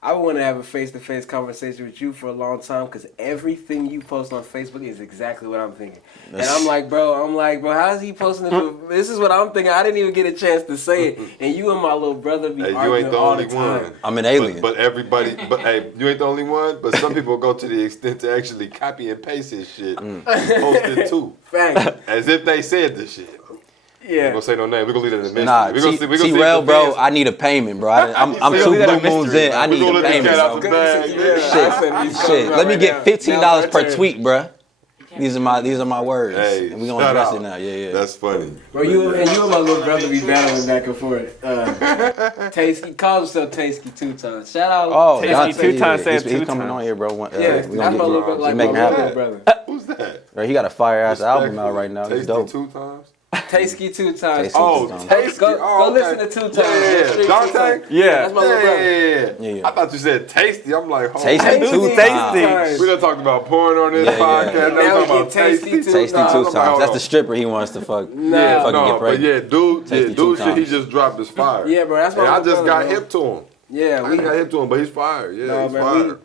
I want to have a face-to-face conversation with you for a long time because everything you post on Facebook is exactly what I'm thinking. And I'm like, bro, how is he posting this? This is what I'm thinking. I didn't even get a chance to say it. And you and my little brother be arguing you ain't the all only the time. one. I'm an alien. But everybody, hey, you ain't the only one. But some people go to the extent to actually copy and paste his shit, and post it too, Fact. as if they said the shit. We Yeah. gonna say no name. We gonna leave it in the mystery. Nah, we gonna see T-Rail, if bro, fans- I need a payment, bro. I'm We 2 gonna leave that a blue moons mystery, in. I man. We need gonna a let the payment, cat out bro. the bag. Shit, let me get $15 per tweet, bro. These are my words. Hey, and we gonna shout address out. it now. Yeah. That's funny. Bro, you and my little brother be battling back and forth. Tasty calls himself Tasty 2 times. Shout out. Oh, Tasty y'all 2 times, say it He's 2 coming times. on here, bro. Yeah, We that's gonna my little brother, like my make it happen. little brother. Who's that? Bro, he got a fire ass album out right now. It's Tasty dope. 2 times. Tasty 2 times. Tasty. Tasty. Go listen to 2 times. Yeah, Dante? Yeah. That's my little brother. Yeah. I thought you said tasty. I'm like, hold Tasty on. 2 times. We done talked about porn on this podcast. Yeah. Now we talking about tasty. Tasty 2 times. That's the stripper he wants to fuck. Nah. Fucking get But pregnant. dude two shit he times. just dropped is fire. Yeah, bro, that's my And I little just brother, got bro. hip to him. Yeah, I got hip to him, but he's fire. Yeah, No, he's man,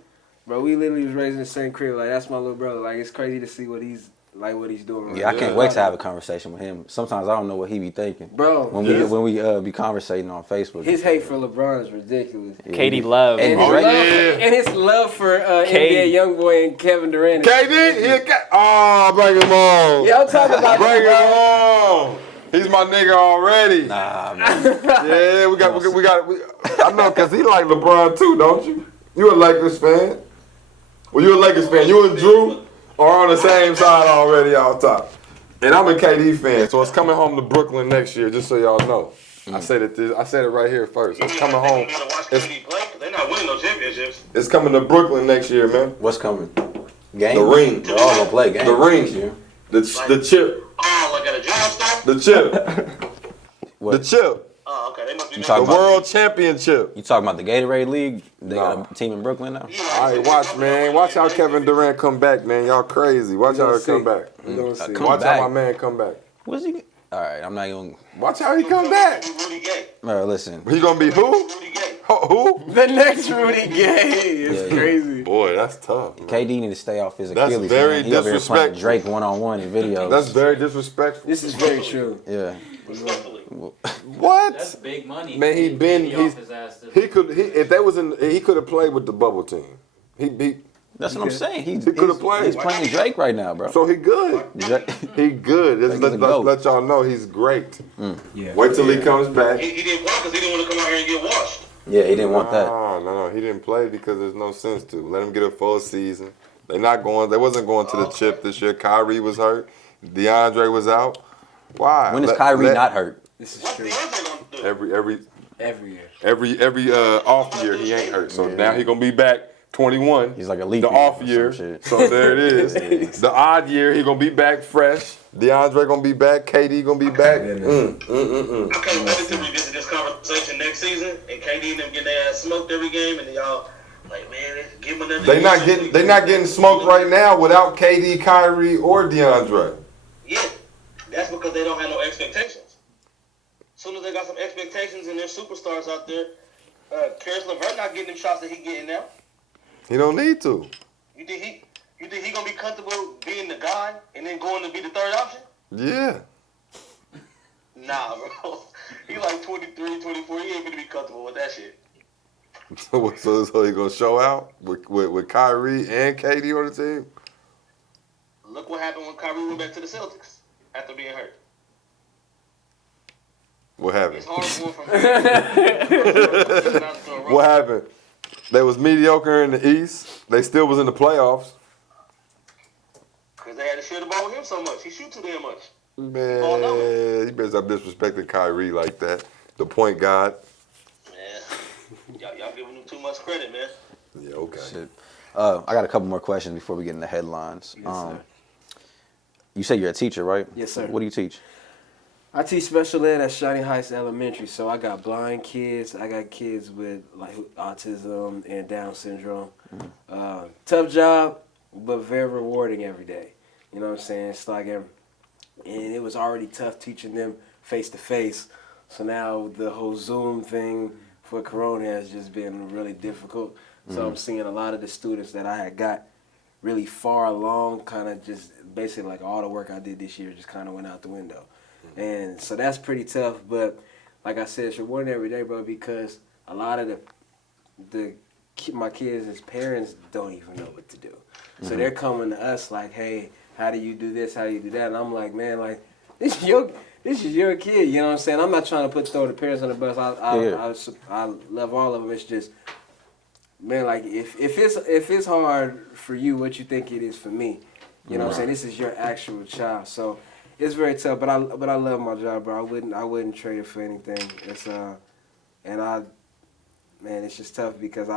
fire. we literally was raised in the same crib. Like, that's my little brother. Like, it's crazy to see what he's doing right Yeah, I now. can't wait to have a conversation with him. Sometimes I don't know what he be thinking. Bro, When we be conversating on Facebook. his hate for LeBron is ridiculous. Katie Love. And his Drake. love and his love for NBA YoungBoy and Kevin Durant. KD, bring him on. Yeah, I'm talking about Bring him on. He's my nigga already. Nah, man. Yeah, we got. I know, cause he like LeBron too, don't you? You a Lakers fan? Well, you a Lakers fan. You and Drew are on the same side already out top. And I'm a KD fan, so it's coming home to Brooklyn next year. Just so y'all know, I said it right here first. It's coming home. They're not winning no championships. It's coming to Brooklyn next year, man. What's coming? Game? The ring. They're all gonna play game. The ring. next year. The chip. Oh, like at a job store? The chip. What? The chip. Oh, okay. They must be You The talking about- World Championship. You talking about the Gatorade League? They got a team in Brooklyn now? All right, watch, man. Watch how Kevin Durant come back, man. Y'all crazy. Watch how he come back. We gonna see. Come Watch back. how my man come back. What's he? All right, I'm not even. Watch how he come back. Rudy Gay. Listen. He gonna be who? Rudy Gay. Who? The next Rudy Gay is Yeah. crazy. Boy, that's tough. Man. KD need to stay off his That's Achilles. very man. He over here playing disrespectful. Drake one-on-one in videos. That's very disrespectful. This is very true. Yeah. Respectfully. What? That's big money. Man, he been off his ass to- he could have played with the bubble team. That's what I'm saying. He's could've played. He's playing Drake right now, bro. So he good. Drake, He good. Just Drake is a goat. let y'all know he's great. Yeah. Wait till he comes back. He didn't play because he didn't want to come out here and get washed. yeah, he didn't want that. No, he didn't play because there's no sense to. Let him get a full season. They wasn't going to the chip this year. Kyrie was hurt. DeAndre was out. Why? When is Kyrie not hurt? This is What's true. DeAndre gonna do? Every year. Every off year he ain't hurt. So now he gonna be back 21. He's like a leap The year off or year. some shit. So there it is. The odd year he gonna be back fresh. DeAndre gonna be back. KD gonna be back. I can't wait to revisit this conversation next season and KD and them getting their ass smoked every game and y'all like, man, give them another. They not getting smoked right now without KD, Kyrie, or DeAndre. Yeah, that's because they don't have no expectations. As soon as they got some expectations and their superstars out there, Karis LeVert not getting them shots that he getting now. He don't need to. You think he gonna be comfortable being the guy and then going to be the third option? Yeah. Nah, bro. He like 23, 24. He ain't gonna be comfortable with that shit. So he gonna show out with Kyrie and KD on the team? Look what happened when Kyrie went back to the Celtics after being hurt. What happened? It's hard going from What happened? They was mediocre in the East. They still was in the playoffs. Because they had to share the ball with him so much. He shoot too damn much. Man, you better stop disrespecting Kyrie like that. The point guard. Man, y'all giving him too much credit, man. Yeah, okay. Shit. I got a couple more questions before we get into headlines. Yes, sir. You say you're a teacher, right? Yes, sir. What do you teach? I teach special ed at Shining Heights Elementary, so I got blind kids. I got kids with like autism and Down syndrome. Tough job, but very rewarding every day. You know what I'm saying? It's like, and it was already tough teaching them face to face. So now the whole Zoom thing for Corona has just been really difficult. So I'm seeing a lot of the students that I had got really far along, kind of just basically like all the work I did this year just kind of went out the window. And so that's pretty tough, but like I said, it's rewarding every day, bro, because a lot of my kids' parents don't even know what to do. So they're coming to us like, hey, how do you do this? How do you do that? And I'm like, man, like, this is your kid, you know what I'm saying? I'm not trying to throw the parents on the bus. I love all of them. It's just, man, like, if it's hard for you, what you think it is for me, you know what I'm saying? This is your actual child, so it's very tough. But I love my job, bro. I wouldn't trade it for anything. It's man, it's just tough because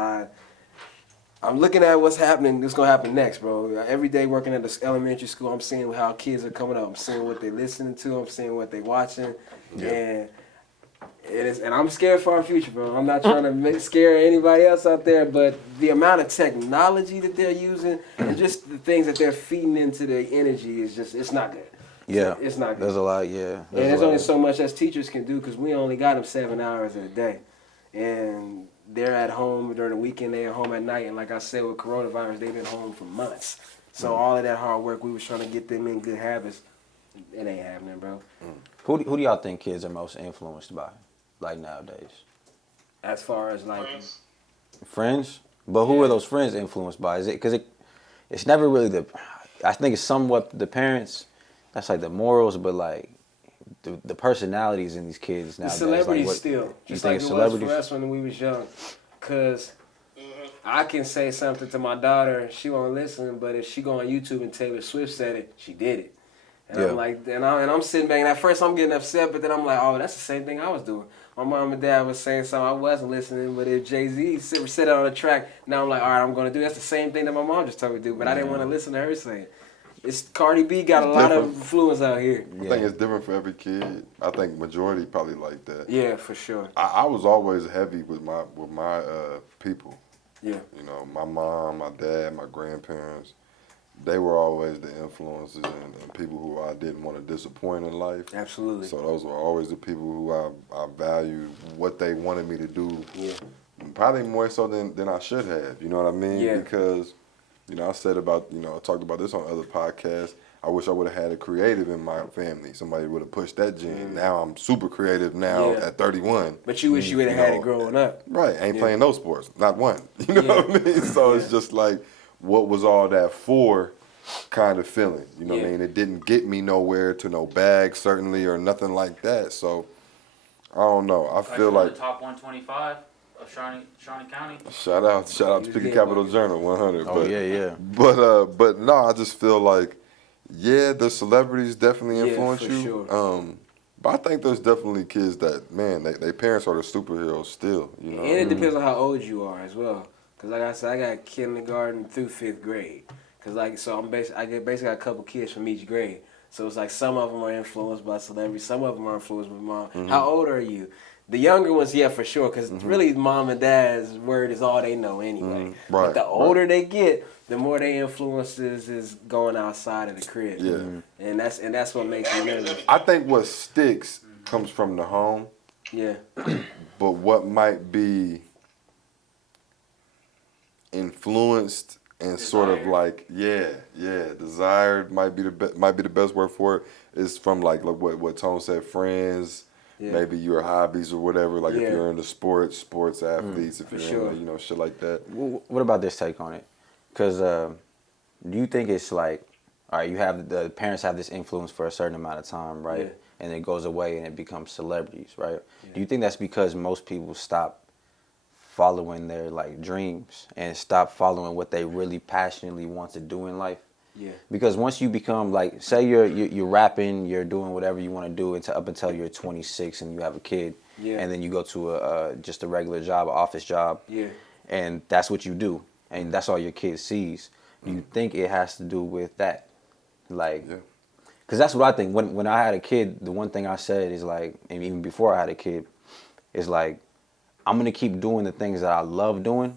I'm looking at what's happening. What's gonna happen next, bro? Every day working at this elementary school, I'm seeing how kids are coming up. I'm seeing what they're listening to. I'm seeing what they're watching, and I'm scared for our future, bro. I'm not trying to scare anybody else out there, but the amount of technology that they're using and just the things that they're feeding into their energy is just—it's not good. Yeah, it's not good. There's a lot. Yeah, And there's only so much as teachers can do because we only got them 7 hours in a day, and they're at home during the weekend. They're home at night, and like I said, with coronavirus, they've been home for months. So all of that hard work, we was trying to get them in good habits. It ain't happening, bro. Who do y'all think kids are most influenced by, like nowadays? As far as like Friends? But who are those friends influenced by? Is it because it's never really I think it's somewhat the parents. That's like the morals, but like the personalities in these kids nowadays. The celebrities like still, just think like it was for us when we was young. Cause I can say something to my daughter, she won't listen, but if she go on YouTube and Taylor Swift said it, she did it. And I'm like, and I'm sitting back, and at first I'm getting upset, but then I'm like, oh, that's the same thing I was doing. My mom and dad was saying something, I wasn't listening, but if Jay-Z said it on the track, now I'm like, all right, I'm going to do it. That's the same thing that my mom just told me to do, but I didn't want to listen to her say it. It's Cardi B got a lot of influence out here. I think it's different for every kid. I think majority probably like that. Yeah, for sure. I was always heavy with my people. Yeah. You know, my mom, my dad, my grandparents. They were always the influences and people who I didn't want to disappoint in life. Absolutely. So those were always the people who I valued what they wanted me to do. Yeah. Probably more so than I should have. You know what I mean? Yeah. Because, you know, I said about, you know, I talked about this on other podcasts. I wish I would have had a creative in my family. Somebody would have pushed that gene. Now I'm super creative now at 31. But you wish you would have had it growing up. Right. Ain't playing no sports. Not one. You know what I mean? So it's just like, what was all that for kind of feeling? You know what I mean? It didn't get me nowhere to no bag, certainly, or nothing like that. So, I don't know. I feel like the top 125 of Shawnee County. Shout out to Pickett Capital Journal 100. Oh, but, yeah. But no, I just feel like, the celebrities definitely influence you. Sure. But I think there's definitely kids that, man, their parents are the superheroes still. You know? And it depends on how old you are as well. Because like I said, I got kindergarten through 5th grade. So I basically got a couple kids from each grade. So it's like some of them are influenced by celebrities, some of them are influenced by mom. How old are you? The younger ones, for sure, because really mom and dad's word is all they know anyway. Right. But the older they get, the more their influences is going outside of the crib. Yeah. And that's what makes me nervous. I think what sticks comes from the home. Yeah. But what might be influenced and sort of like desired might be the best word for it, is from like what Tone said, friends, maybe your hobbies or whatever, like if you're into sports athletes, if you're into, shit like that. What about this take on it? Because do you think it's like, all right, you have the parents have this influence for a certain amount of time, right? And it goes away and it becomes celebrities, right? Do you think that's because most people stop following their like dreams and stop following what they really passionately want to do in life? Yeah. Because once you become like, say you're rapping, you're doing whatever you want to do up until you're 26 and you have a kid, and then you go to just a regular job, an office job, and that's what you do, and that's all your kid sees. Do you think it has to do with that? Like, because that's what I think. When I had a kid, the one thing I said is like, and even before I had a kid, is like, I'm gonna keep doing the things that I love doing.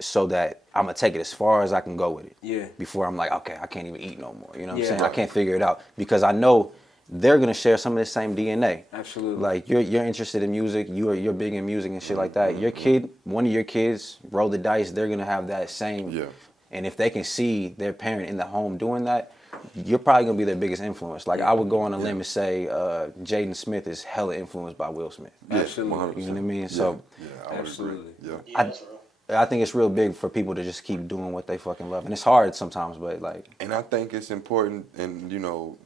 So that I'm gonna take it as far as I can go with it. Before I'm like, okay, I can't even eat no more. You know what I'm saying? I can't figure it out because I know they're gonna share some of the same DNA. Absolutely. Like you're interested in music, you're big in music and shit like that. Your kid, one of your kids, roll the dice. They're gonna have that same. And if they can see their parent in the home doing that, you're probably gonna be their biggest influence. Like I would go on a limb and say Jaden Smith is hella influenced by Will Smith. Absolutely. You know what I mean? So I would agree. I think it's real big for people to just keep doing what they fucking love. And it's hard sometimes, but like. And I think it's important, and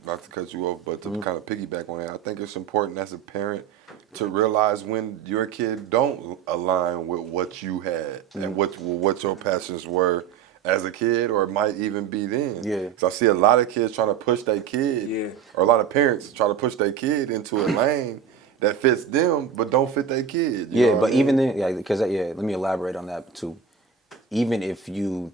not to cut you off, but to kind of piggyback on that, I think it's important as a parent to realize when your kid don't align with what you had and what your passions were as a kid, or it might even be then. Because I see a lot of kids trying to push their kid, or a lot of parents try to push their kid into a lane that fits them, but don't fit their kid. But even then, because let me elaborate on that too. even if you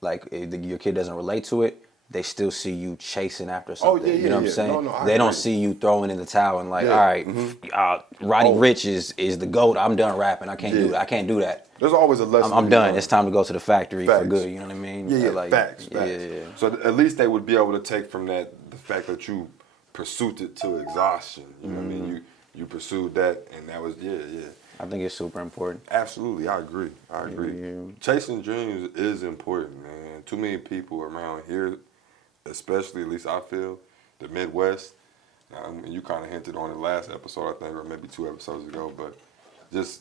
like if your kid doesn't relate to it, they still see you chasing after something. yeah, you know what I'm yeah. saying? No, I they don't agree. see you throwing in the towel and like, Yeah. all right, Roddy Ricch is the GOAT. I'm done rapping. I can't do Yeah. that. I can't do that. There's always a lesson. I'm to be done. learned. It's time to go to the factory for Facts. good. You know what I mean? Yeah, Like, facts. Yeah. So at least they would be able to take from that the fact that you pursued it to exhaustion. You know what I mean? You pursued that, and that was yeah. I think it's super important. Absolutely, I agree. Yeah. Chasing dreams is important, man. Too many people around here, especially at least I feel, the Midwest. I mean, you kind of hinted on it last episode, I think, or maybe 2 episodes ago, but just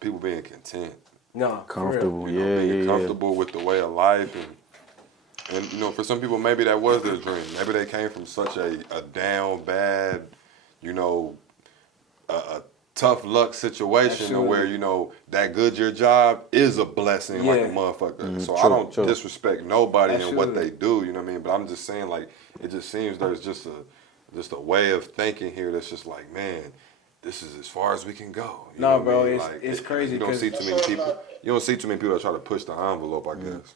people being content. No, Comfortable, You know, yeah, being yeah. comfortable with the way of life, and you know, for some people maybe that was their dream. Maybe they came from such a down bad, you know, a tough luck situation to where you know that Goodyear job is a blessing like a motherfucker. So I don't disrespect nobody and what they do. You know what I mean? But I'm just saying, like, it just seems there's just a way of thinking here that's just like, man, this is as far as we can go. You know bro, what I mean? it's crazy. You don't see too many people. You don't see too many people that try to push the envelope, I guess.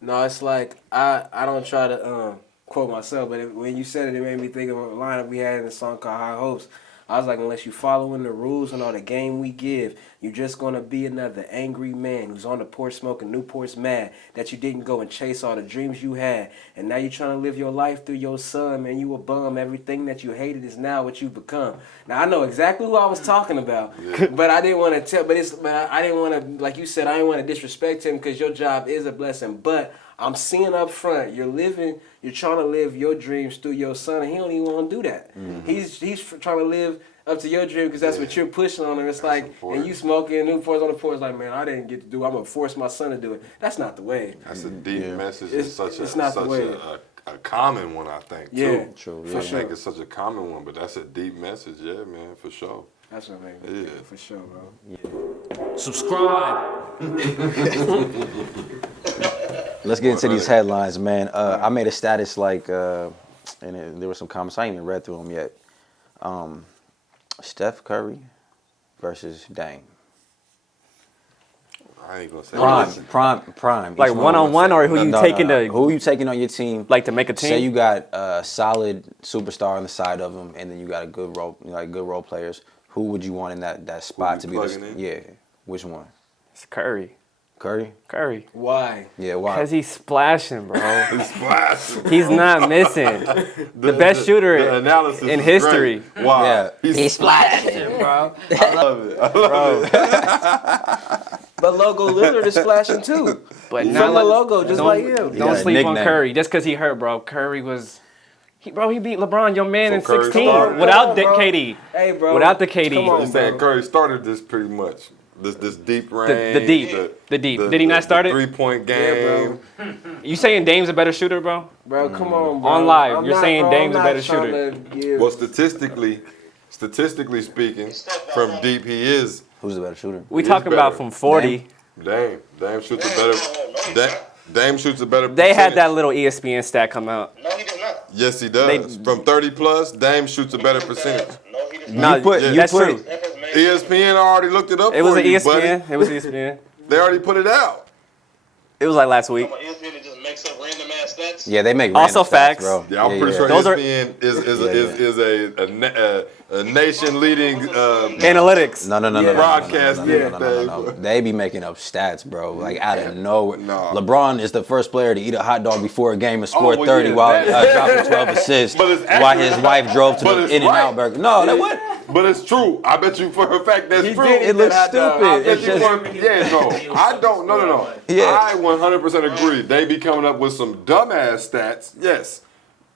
No, it's like I don't try to quote myself, but when you said it, it made me think of a line that we had in a song called High Hopes. I was like, unless you following the rules and all the game we give, you're just gonna be another angry man who's on the porch smoking Newports mad that you didn't go and chase all the dreams you had, and now you're trying to live your life through your son, man. You a bum. Everything that you hated is now what you become. Now I know exactly who I was talking about, but I didn't want to tell. But I didn't want to, like you said, I didn't want to disrespect him because your job is a blessing, but I'm seeing up front, you're trying to live your dreams through your son, and he don't even want to do that. He's trying to live up to your dream because that's what you're pushing on him. It's like, important. And you smoking Newports on the porch, like, man, I didn't get to do it. I'm going to force my son to do it. That's not the way. That's a deep message. It's such a common one, I think, too. Yeah, true. I think it's such a common one, but that's a deep message. Yeah, man, for sure. That's what makes me for sure, bro. Yeah. Subscribe. Let's get into these headlines, man. I made a status like, and there were some comments. I ain't even read through them yet. Steph Curry versus Dame. I ain't gonna say Prime. Like one-on-one, or who you taking to? Who you taking on your team? Like to make a team? Say you got a solid superstar on the side of them, and then you got a good role players. Who would you want in that spot to be the? Yeah, which one? It's Curry. Curry. Why? Yeah, why? Because he's splashing, bro. He's splashing. He's not missing. The best shooter in history. Great. Wow. Yeah. He's splashing, bro. I love it. But Logo Lillard is splashing too. But From not the logo, just like him. Don't sleep on nickname. Curry just because he hurt, bro. Curry was. He beat LeBron, your man, So in Curry 16 started. without Come on, bro. KD. Hey, bro. Without the KD. Come on, I'm saying Curry started this pretty much. This deep range. The deep. Did he not start it? 3-point Yeah, game. bro. You saying Dame's a better shooter, bro? Bro, come on, bro. On live, I'm you're not, saying bro, Dame's I'm a better not trying shooter. to give- Well, statistically speaking, from deep he is. Who's the better shooter? We He's talking about better. from 40. Dame shoots a better. Dame shoots a better. They had percentage. that little ESPN stat come out. No, he does not. Yes, he does. From 30 plus, Dame shoots a better percentage. No, he does No, not. that's true. ESPN already looked it up It was for an you, ESPN. buddy. It was ESPN. They already put it out. It was like last week. ESPN just makes up random ass stats. Yeah, they make Also random stats, facts. bro. Yeah, I'm pretty sure Those are- ESPN is a nation leading Analytics. No. broadcast. No. They be making up stats, bro. Like out of nowhere. No. LeBron is the first player to eat a hot dog before a game and score 30 yeah, while that- dropping 12 assists But it's while his accurate. wife drove to But the it's In-N-Out right. burger. No, that what? But it's true. I bet you for a fact that's true. It looks stupid. I bet It's you just, I don't. No. Yeah. I 100% agree. They be coming up with some dumbass stats. Yes.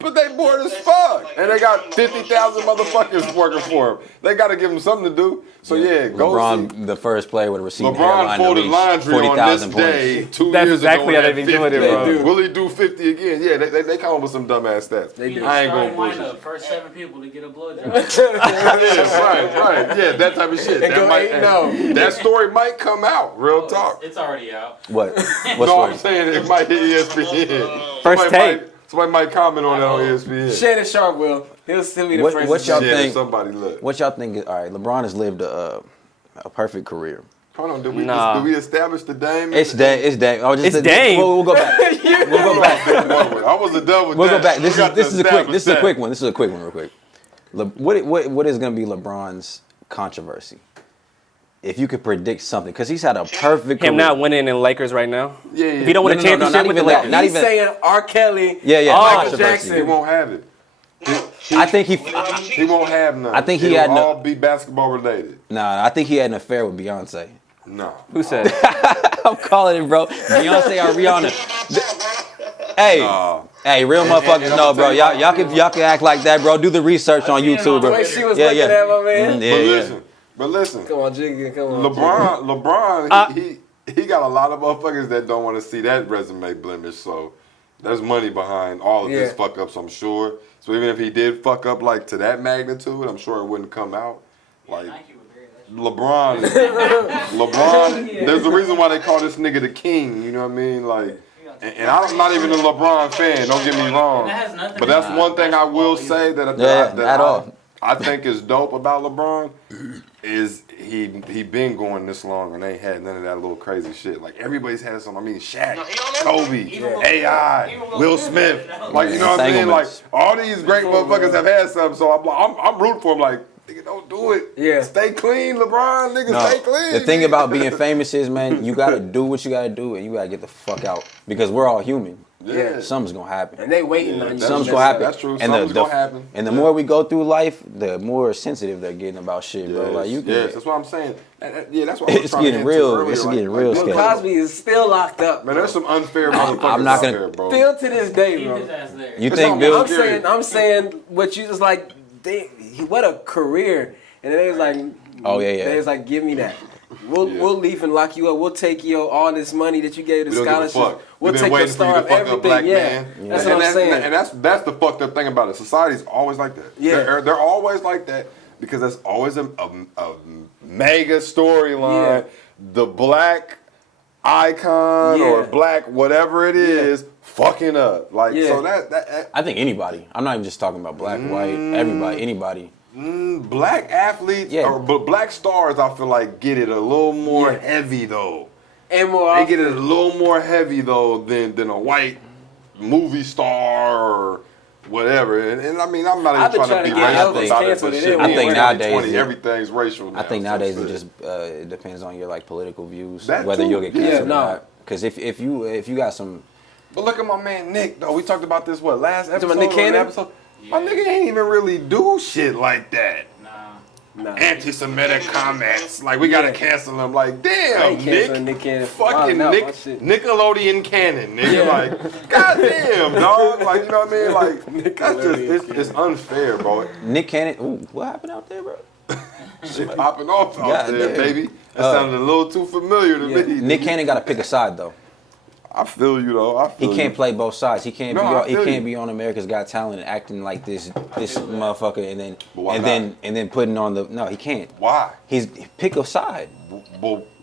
But they bored as fuck. And they got 50,000 motherfuckers working for them. They got to give them something to do. So, yeah, go see. LeBron, the first player would receive LeBron folded laundry on this 40,000 day points. 2 That's years exactly ago. how they be doing it, bro. do. Will he do 50 again? Yeah, they come up with some dumbass stats. They do. I ain't Starting going to lineup, bullshit. first 7 people to get a blowjob. Yeah, right. Yeah, that type of shit. And go 8-0. That story might come out. Real talk. It's already out. What? What No, story? I'm saying it might hit ESPN. First take. Somebody might comment on that on ESPN. Shannon Sharp will. He'll still be the first. What y'all Yeah, think? somebody look. What y'all think? All right, LeBron has lived a perfect career. Hold on, did we establish the Dame? It's Dame. It's Dame. Oh, It's Dame. We'll go back. We'll go back. I wasn't done with We'll that. go back. This is a quick one. This is a quick one, real quick. What is going to be LeBron's controversy? If you could predict something, because he's had a perfect career. Him not winning in Lakers right now. Yeah. If he don't win a championship with the Lakers, He's saying R. Kelly. Michael Jackson. He won't have it. I think He won't have none. I think he It'll had no. all be basketball related. Nah, I think he had an affair with Beyonce. No. who said? I'm calling it, bro. Beyonce or Rihanna. Hey, hey, real motherfuckers know, bro. Y'all can act like that, bro. Do the research on YouTube, bro. Wait, she was looking at my man. But listen. Come on, Jiggy. Come on. LeBron, he got a lot of motherfuckers that don't want to see that resume blemish. So there's money behind all of his fuck ups, I'm sure. So even if he did fuck up like to that magnitude, I'm sure it wouldn't come out. Like LeBron, there's a reason why they call this nigga the king. You know what I mean? Like, and I'm not even a LeBron fan. Don't get me wrong. But that's one thing I will say that I think is dope about LeBron is he been going this long and ain't had none of that little crazy shit. Like everybody's had some. I mean, Shaq, Kobe, AI, Will Smith. Like you know what I mean? Like all these great motherfuckers have had something. So I'm rooting for him. Like nigga, don't do it. Yeah. Stay clean, LeBron. Nigga, stay clean. The thing about being famous is, man, you gotta do what you gotta do and you gotta get the fuck out because we're all human. Yeah. Something's gonna happen. And they waiting on you. Something's gonna happen. That's true. And Something's gonna happen. And the more we go through life, the more sensitive they're getting about shit, bro. Like you Yes, that's what I'm saying. Yeah, that's what I was it's trying to getting hint to real. earlier. It's getting real Bill scary. Cosby is still locked up. Man, there's some unfair motherfuckers I'm not out gonna- there, bro. Still to this day, Keep bro. his ass there. You think Bill? I'm saying what you just like. What a career, and then they was like, Oh yeah. They was like, give me that. We'll leave and lock you up. We'll take all this money that you gave to scholarships. We'll take your star of everything. Yeah, that's what I'm saying. And that's the fucked up thing about it. Society's always like that. Yeah, they're always like that because that's always a mega storyline. Yeah. The black icon or black whatever it is fucking up. Like so that I think anybody. I'm not even just talking about black, white, everybody, anybody. Black athletes but black stars I feel like get it a little more heavy though. And more they get it a little more heavy though than a white movie star or whatever. And I mean I'm not even trying to be racist about it, but shit, I think nowadays everything's racial now. I think nowadays it just it depends on your like political views whether you'll get canceled or not. Because if you got some. But look at my man Nick though. We talked about this last episode. Nick Cannon? My nigga ain't even really do shit like that. Nah. Anti-Semitic comments. Like, we gotta cancel him. Like, damn, Nick Cannon. Fucking Nickelodeon Cannon, nigga. Like, goddamn, dog. Like, you know what I mean? Like, that's just, it's unfair, bro. Nick Cannon, ooh, what happened out there, bro? Shit popping off out there, baby. That sounded a little too familiar to me. Nick Cannon gotta pick a side, though. I feel you though. He can't play both sides. He can't be on America's Got Talent and acting like this motherfucker and then putting on the he can't. Why? Pick a side.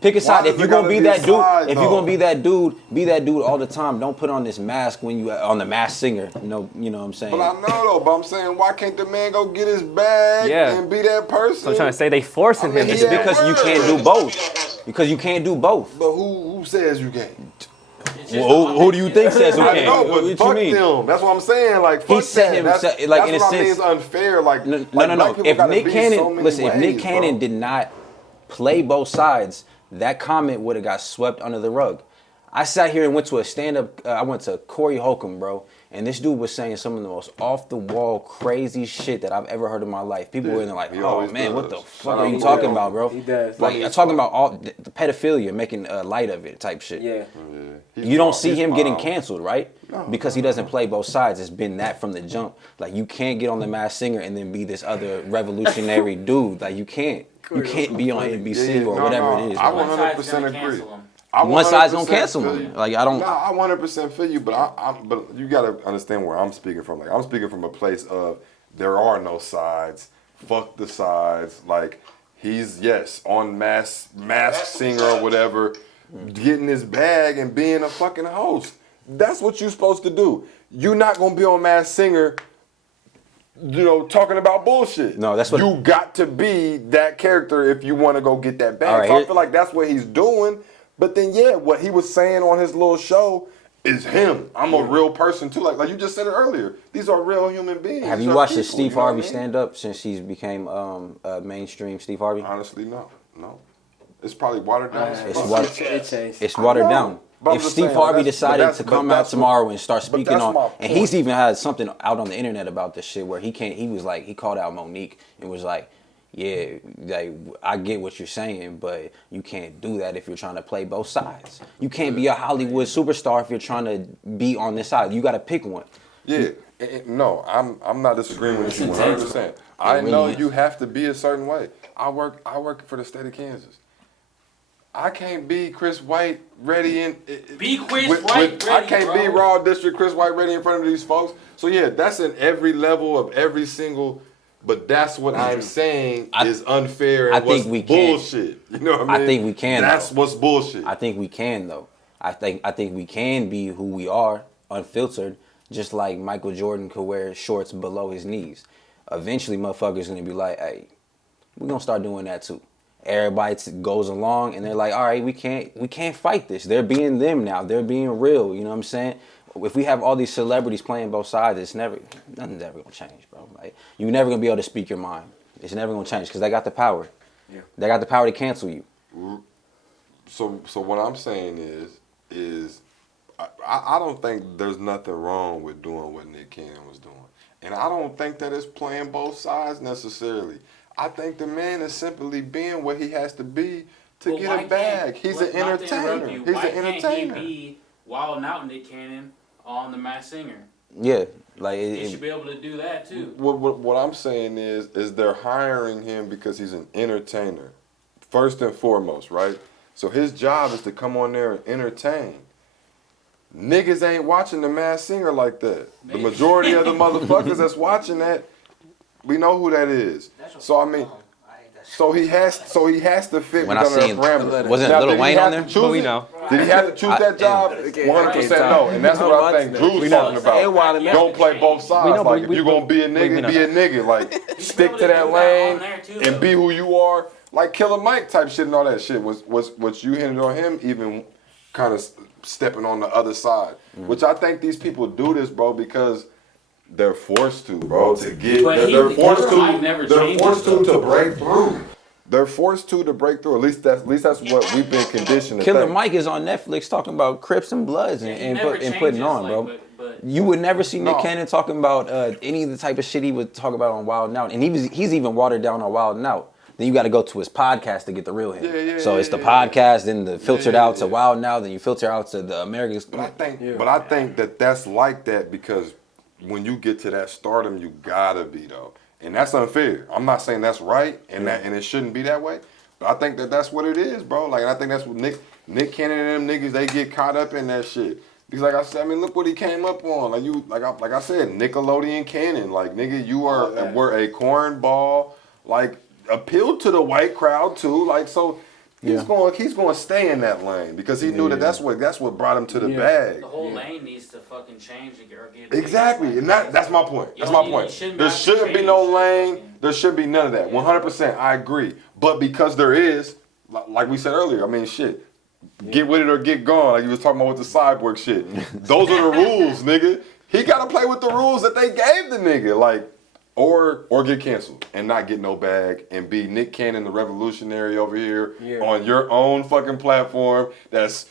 Pick a side. If you're gonna be that dude, if you're gonna be that dude all the time. Don't put on this mask when you on the Masked Singer. You know what I'm saying? But I know though. But I'm saying, why can't the man go get his bag and be that person? So I'm trying to say they forcing him. It's because you can't do both. Because you can't do both. But who says you can't? Well, who do you think says who I can't? know, but what fuck you mean? them. That's what I'm saying. Like, fuck he set that. himself That's like in a what sense. I mean is unfair. Like, no. If Nick Cannon, if Nick Cannon did not play both sides, that comment would have got swept under the rug. I sat here and went to a stand-up. I went to Corey Holcomb, bro, and this dude was saying some of the most off-the-wall, crazy shit that I've ever heard in my life. People were in there like, "Oh man, what the fuck are you talking about, bro?" He does. Like, I'm talking about all the pedophilia, making light of it, type shit. Yeah. You don't see him getting canceled, right? Because he doesn't play both sides. It's been that from the jump. Like, you can't get on the Masked Singer and then be this other revolutionary dude. Like, you can't. You can't be on NBC or whatever it is. I 100% agree. One side's gonna cancel him. Like, I don't. Nah, I 100% feel you, but but you gotta understand where I'm speaking from. Like, I'm speaking from a place of there are no sides. Fuck the sides. Like, he's on Masked Singer or whatever, getting his bag and being a fucking host. That's what you're supposed to do. You're not gonna be on Masked Singer talking about bullshit. No, that's what you got to be that character if you want to go get that bag. Right, so I feel like that's what he's doing. But then, what he was saying on his little show is him. I'm a real person too. Like you just said it earlier. These are real human beings. Have you watched the Steve Harvey stand-up since he's became mainstream Steve Harvey? Honestly, no. It's probably watered down. It's watered down. If Steve Harvey decided to come out tomorrow and start speaking on, and he's even had something out on the internet about this shit where he called out Monique and was like, yeah, like I get what you're saying, but you can't do that if you're trying to play both sides. You can't be a Hollywood superstar if you're trying to be on this side. You got to pick one. Yeah, no, I'm not disagreeing with you 100%. I know you have to be a certain way. I work for the state of Kansas. I can't be Chris White ready in. Be Chris White ready, I can't be RawDistrict Chris White ready in front of these folks. So yeah, that's in every level of every single. But that's what I'm saying is unfair and what's bullshit. You know what I mean? I think we can. That's what's bullshit. I think we can though. I think we can be who we are, unfiltered, just like Michael Jordan could wear shorts below his knees. Eventually, motherfuckers gonna be like, "Hey, we're gonna start doing that too." Everybody goes along and they're like, all right, we can't fight this. They're being them now. They're being real. You know what I'm saying? If we have all these celebrities playing both sides, nothing's ever gonna change, bro. Like you're never gonna be able to speak your mind. It's never gonna change because they got the power. Yeah. They got the power to cancel you. So what I'm saying is I don't think there's nothing wrong with doing what Nick Cannon was doing. And I don't think that it's playing both sides necessarily. I think the man is simply being what he has to be to get a bag. He's an entertainer. He's an entertainer. Can't he be wilding out Nick Cannon on The Masked Singer? Yeah, like he should be able to do that too. What I'm saying is they're hiring him because he's an entertainer, first and foremost, right? So his job is to come on there and entertain. Niggas ain't watching The Masked Singer like that. The majority of the motherfuckers that's watching that, we know who that is. So I mean, so he has to fit within their parameters. Wasn't Lil Wayne on there? But we know. Did he have to choose that job? 100% no. And that's what I think Drew's talking about. Don't play both sides. Like if you're gonna be a nigga, be a nigga. Like stick to that lane and be who you are. Like Killer Mike type shit and all that shit was what you hinted on him even kind of stepping on the other side. Which I think these people do this, bro, because they're forced to, bro, to get. They're forced to break through. They're forced to break through. At least that's what we've been conditioned to Killer think. Mike is on Netflix talking about Crips and Bloods and putting on, bro. But you would never see Nick Cannon talking about any of the type of shit he would talk about on Wild 'N Out, and he's even watered down on Wild 'N Out. Then you got to go to his podcast to get the real him. So it's the podcast, then the filtered out to Wild 'N Out, then you filter out to the Americans. But I think that's like that because when you get to that stardom, you gotta be though, and that's unfair. I'm not saying that's right, and it shouldn't be that way, but I think that's what it is, bro. Like I think that's what Nick Cannon and them niggas, they get caught up in that shit. Because like I said, I mean, look what he came up on. Like I said, Nickelodeon Cannon. Like nigga, you were a cornball. Like appealed to the white crowd too. Like so. He's going to stay in that lane because he knew that's what brought him to the bag. The whole lane needs to fucking change or get exactly, and that's my point. That's my point. There shouldn't be no lane. There should be none of that. 100%, I agree. But because there is, like we said earlier, I mean, shit, get with it or get gone. Like you was talking about with the cyborg shit. Those are the rules, nigga. He got to play with the rules that they gave the nigga. Like. Or get canceled and not get no bag and be Nick Cannon, the revolutionary over here on your own fucking platform that's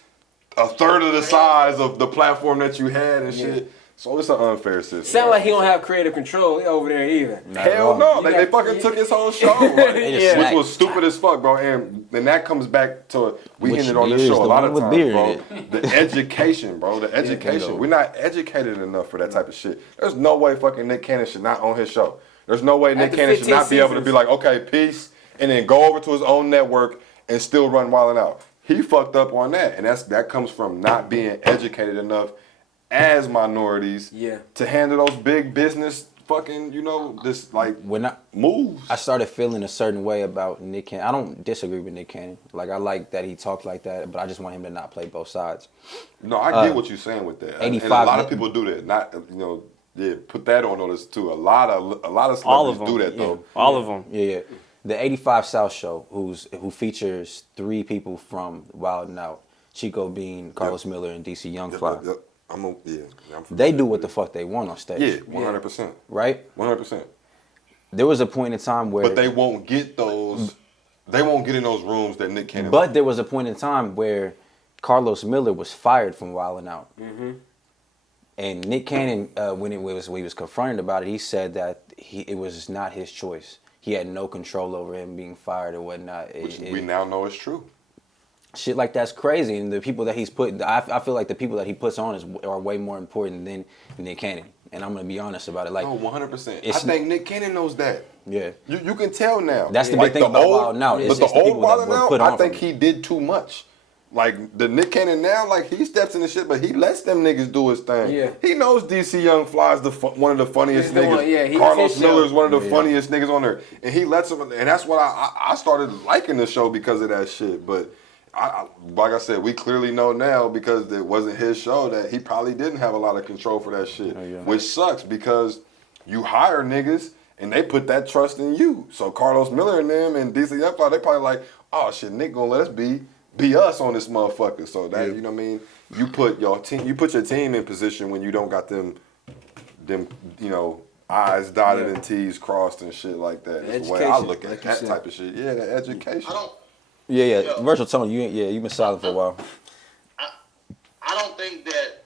a third of the size of the platform that you had and shit. So it's an unfair system. Sound like he don't have creative control over there either. Hell no. They fucking took his whole show. Which was stupid as fuck, bro. And that comes back to, we hinted on this show a lot of times, bro. The education, bro. The education. We're not educated enough for that type of shit. There's no way fucking Nick Cannon should not own his show. There's no way Nick Cannon should not be able to be like, okay, peace, and then go over to his own network and still run Wild 'N Out. He fucked up on that. And that comes from not being educated enough as minorities to handle those big business fucking, this like moves. I started feeling a certain way about Nick Cannon. I don't disagree with Nick Cannon. Like I like that he talks like that, but I just want him to not play both sides. No, I get what you're saying with that. And a lot of people do that. Not put that on notice too. A lot of All of celebrities them. do that though. All of them. Yeah. The 85 South show, who features 3 people from Wild 'N Out, Chico Bean, Carlos Miller, and DC Young Fly. Yep. They do what the fuck they want on stage. Yeah, 100%. Right? 100%. There was a point in time where... But they won't get those... They won't get in those rooms that Nick Cannon... But there was a point in time where Carlos Miller was fired from Wild 'N Out. Mm-hmm. And Nick Cannon, when he was confronted about it, he said that it was not his choice. He had no control over him being fired or whatnot. Which we now know is true. Shit like that's crazy, and the people that he's put, I feel like the people that he puts on are way more important than Nick Cannon, and I'm gonna be honest about it. Like, no, 100%. I think Nick Cannon knows that. Yeah, you can tell now. That's the big thing about Wild 'N Out. But the old Wild 'N Out, I think he did too much. Like the Nick Cannon now, like he steps in the shit, but he lets them niggas do his thing. Yeah. He knows DC Young Fly's one of the funniest He's the niggas. one, yeah, Carlos Miller's one of the funniest niggas on there, and he lets them. And that's what I started liking the show because of that shit. But like I said, we clearly know now because it wasn't his show that he probably didn't have a lot of control for that shit, which sucks because you hire niggas and they put that trust in you. So Carlos Miller and them and DC Young Fly, they probably like, oh shit, Nick gonna let us be us on this motherfucker. So that you know what I mean. You put your team in position when you don't got them you know I's dotted and T's crossed and shit like that. That's the way I look at that type of shit. Yeah, the education. Yeah. Virtual Tony, you've been silent for a while. I don't think that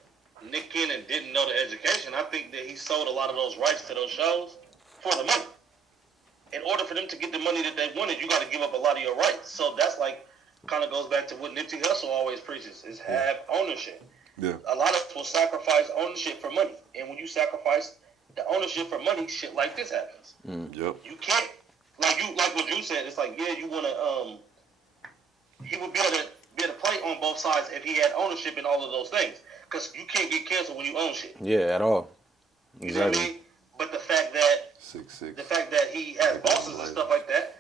Nick Cannon didn't know the education. I think that he sold a lot of those rights to those shows for the money. In order for them to get the money that they wanted, you got to give up a lot of your rights. So that's like kind of goes back to what Nipsey Hussle always preaches: is have ownership. Yeah. A lot of us will sacrifice ownership for money, and when you sacrifice the ownership for money, shit like this happens. Yep. You can't like what you said. It's like you want to he would be able to play on both sides if he had ownership in all of those things. Because you can't get canceled when you own shit. Yeah, at all. Exactly. You know what I mean? But the fact that he has bosses and stuff like that,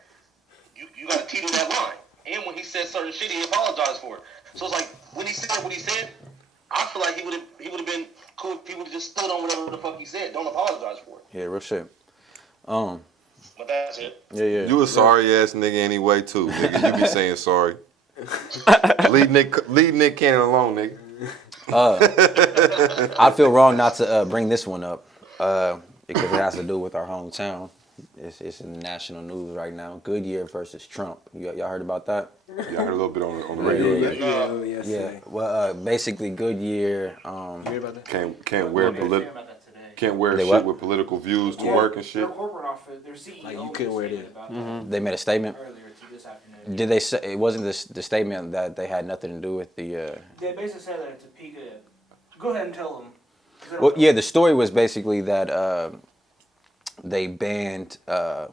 you got to teeter that line. And when he said certain shit, he apologized for it. So it's like when he said what he said, I feel like he would have been cool if he would have just stood on whatever the fuck he said. Don't apologize for it. Yeah, real shit. But that's it. Yeah. You a sorry ass nigga anyway too, nigga. You be saying sorry. leave Nick Cannon alone, nigga. I feel wrong not to bring this one up because it has to do with our hometown. It's in the national news right now. Goodyear versus Trump. Y'all heard about that? Yeah, I heard a little bit on the radio. Yeah. Well, basically Goodyear. You heard about that? Can't wear shit with political views to work and shit. Their corporate office, their CEO, Like you couldn't wear it. They made a statement. Earlier this afternoon. Did they say it wasn't the statement that they had nothing to do with the? They basically said that it's a peak of. Go ahead and tell them. Well, yeah, the story was basically that they banned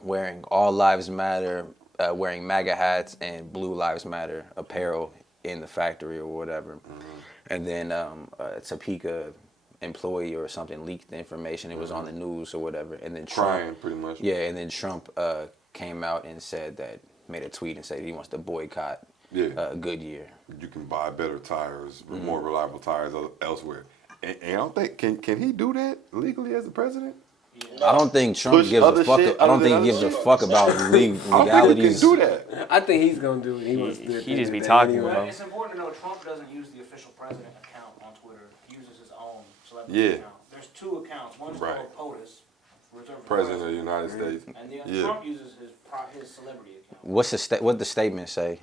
wearing All Lives Matter, wearing MAGA hats, and Blue Lives Matter apparel in the factory or whatever. And then Topeka employee or something leaked the information. It was on the news or whatever. And then Trump, pretty much. Yeah, and then Trump came out and made a tweet and said he wants to boycott Goodyear. You can buy better tires, more reliable tires elsewhere. And I don't think can he do that legally as the president? I don't think Trump gives a fuck. I don't think he gives a fuck about legalities. I don't think he can do that. I think he's gonna do it. He just be talking about it. It's important to know Trump doesn't use the official president account on Twitter. He uses his own celebrity account. There's 2 accounts. One's called POTUS, reserved for President of the United States. And the Trump uses his celebrity account. What the statement say?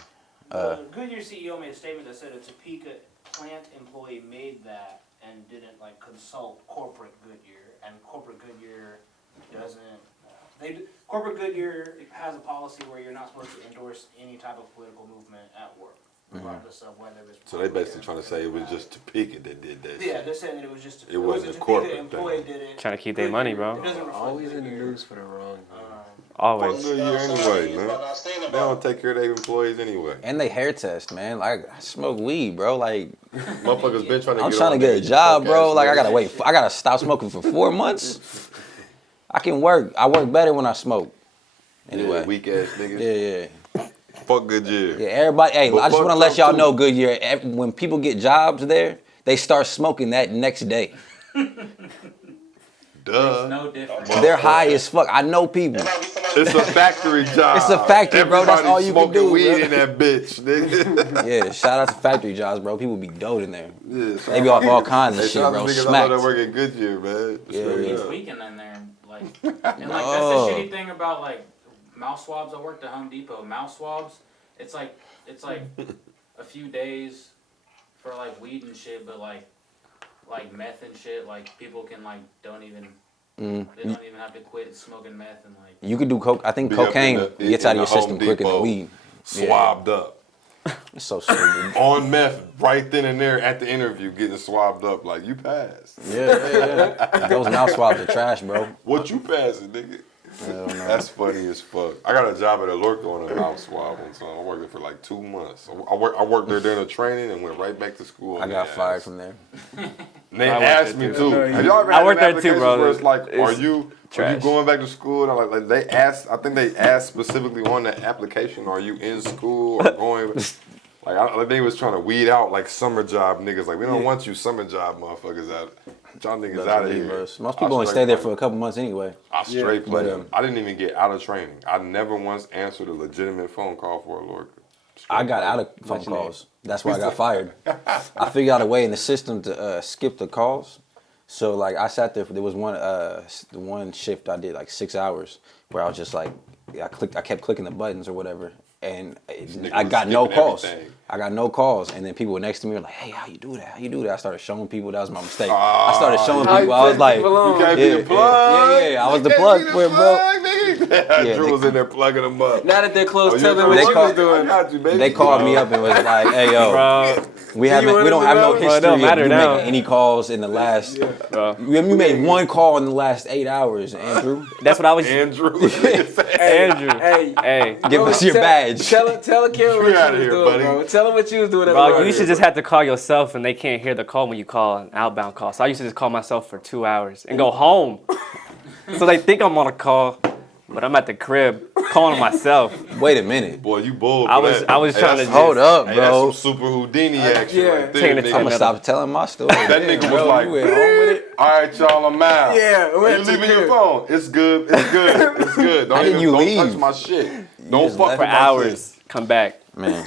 Goodyear CEO made a statement that said a Topeka plant employee made that and didn't consult corporate Goodyear, and corporate Goodyear doesn't. Corporate Goodyear has a policy where you're not supposed to endorse any type of political movement at work, regardless of whether it's. So they basically trying to say it was just Topeka that did that. Yeah, they're saying that it was just. It wasn't a Topeka corporate employee thing. did it. Trying to keep their money, bro. It doesn't reflect Always in the Goodyear. news for the wrong. Always. Goodyear anyway, man. They don't take care of their employees anyway. And they hair test, man. Like I smoke weed, bro. Like Motherfuckers been trying to. I'm trying to get a job, bro. Like I gotta wait. I gotta stop smoking for 4 months. I can work. I work better when I smoke. Anyway. Yeah, weak ass niggas. Yeah. Fuck Goodyear. Yeah, everybody. Hey, But I just fuck want to let Trump y'all too. know, Goodyear. When people get jobs there, they start smoking that next day. Duh. No difference. They're high as fuck. I know people. It's a factory job. It's a factory, bro. That's all you can smoking do, weed bro. in that bitch, nigga. Yeah, shout out to factory jobs, bro. People be dope in there. Yeah, They be off all kinds of hey, shit, shout out bro. to niggas I Smacked. know that work at Goodyear, man. Yeah, Straight yeah. It's up. tweaking in there, like, and like that's the shitty thing about like mouth swabs. I worked at Home Depot. Mouth swabs, it's like a few days for like weed and shit, but like meth and shit, like people can like don't even have to quit smoking meth and like. You could do coke. I think Be up cocaine in the- gets in out of your the Home system quicker than Depot. weed. Swabbed up. It's so stupid. On meth, right then and there at the interview, getting swabbed up. Like, you passed. Yeah. Those mouth swabs are trash, bro. What you passing, nigga? Hell no. That's funny as fuck. I got a job at a Lorca on a mouth swab one time. I worked there for like 2 months. I worked there during the training and went right back to school. I got fired from there. And they asked me too. Have y'all ever I had worked an there too, application bro. where it's like, are It's you trash. going back to school? And I'm like they asked. I think they asked specifically on the application, are you in school or going? Like I think they was trying to weed out like summer job niggas. Like we don't want you summer job motherfuckers out. Y'all niggas out of here. Most people only stay there for a couple months anyway. I straight played but, them. I didn't even get out of training. I never once answered a legitimate phone call for a Lorca. I got out of phone calls. That's why I got fired. I figured out a way in the system to skip the calls. So like I sat there. There was one shift I did like 6 hours where I was just like I kept clicking the buttons or whatever, and I got no calls. Everything. I got no calls, and then people were next to me were like, "Hey, how you do that? How you do that?" I started showing people that was my mistake. I started showing people. I was like, You can't be a plug. yeah. I was the plug for it, bro. Yeah, Drew was in there plugging them up. Now that they're close, tell them They what you call- was doing. I got you, baby. They called me up and was like, "Hey, yo, Bro, we don't have no Well, it history don't of matter you now. making any calls in the last. bro. You made one call in the last 8 hours, Andrew. That's what I was. Andrew. Andrew. Hey, Hey, Give us your badge." Tell Karen what you outta was here, doing, buddy. bro. Tell them what you was doing. bro, you should just have to call yourself, and they can't hear the call when you call an outbound call. So I used to just call myself for 2 hours and go home. So they think I'm on a call, but I'm at the crib calling myself. Wait a minute. Boy, you bold. I for was- that. I was trying that's- to Hold up, Hey, bro. that's some super Houdini action yeah. right there, Taking it nigga. to I'm gonna stop telling my story. That nigga was like, you went home with it. all right, y'all, I'm out. Yeah, Are you leaving your phone? It's good. It's good. It's good. Don't How did you don't leave? touch my shit. Don't just fuck left with For my hours, come back. Man,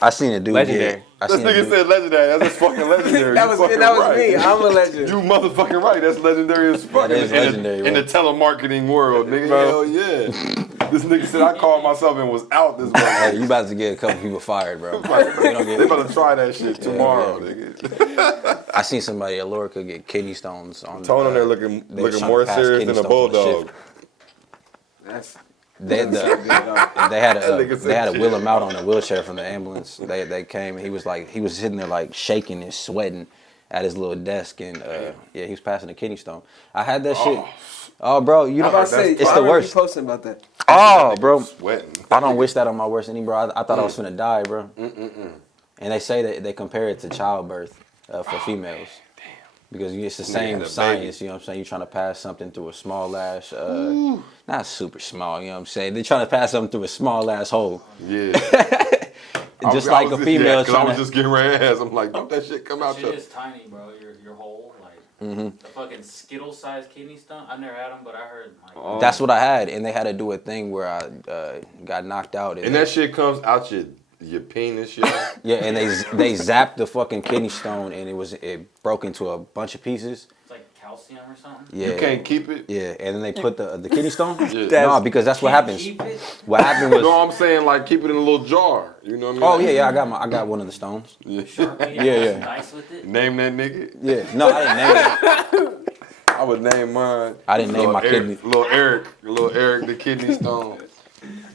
I seen a dude. Legendary. I This seen a nigga dude. said legendary. That's just fucking legendary. That You was fucking right. me. I'm a legend. You motherfucking right. That's legendary as fuck. That is in the- legendary, in the telemarketing world, nigga. Hell yeah. This nigga said I called myself and was out this morning. Hey, you about to get a couple people fired, bro. You don't They get- about to try that shit tomorrow, nigga. I seen somebody at Lorca get kidney stones on. Tone on there looking they was trying more to pass serious kidney than a stones on the bulldog. shift. They had nigga to said wheel him out on a wheelchair from the ambulance. They came. He was sitting there like shaking and sweating at his little desk, and he was passing a kidney stone. I had that shit. Oh, bro, you know I'm about to say, it's I the remember worst. you posting about that. Oh, bro, Sweating. I don't wish that on my worst enemy, bro. I thought I was finna die, bro. And they say that they compare it to childbirth for females. Because it's the same the science, you know what I'm saying? You're trying to pass something through a small ass, not super small, you know what I'm saying? They're trying to pass something through a small ass hole. Yeah. Just like a female because I trying was to. just getting red ass. I'm like, don't that shit come out Shit your... is tiny, bro. Your hole, like the fucking Skittle-sized kidney stone. I've never had them, but I heard like. That's what I had, and they had to do a thing where I got knocked out. And that shit comes out your penis, yo. Yeah, and they zapped the fucking kidney stone, and it broke into a bunch of pieces. It's like calcium or something. Yeah, You can't keep it. Yeah, and then they put the kidney stone. Yeah. No, because that's what Can't happens. keep it? What happened was. No, I'm saying like keep it in a little jar. You know what I mean? Oh Like, yeah, I got one of the stones. Sharpie, Yeah. Nice with it. Name that nigga. Yeah, no, I didn't name it. I would name mine. I didn't name my kidney. Little Eric, the kidney stone.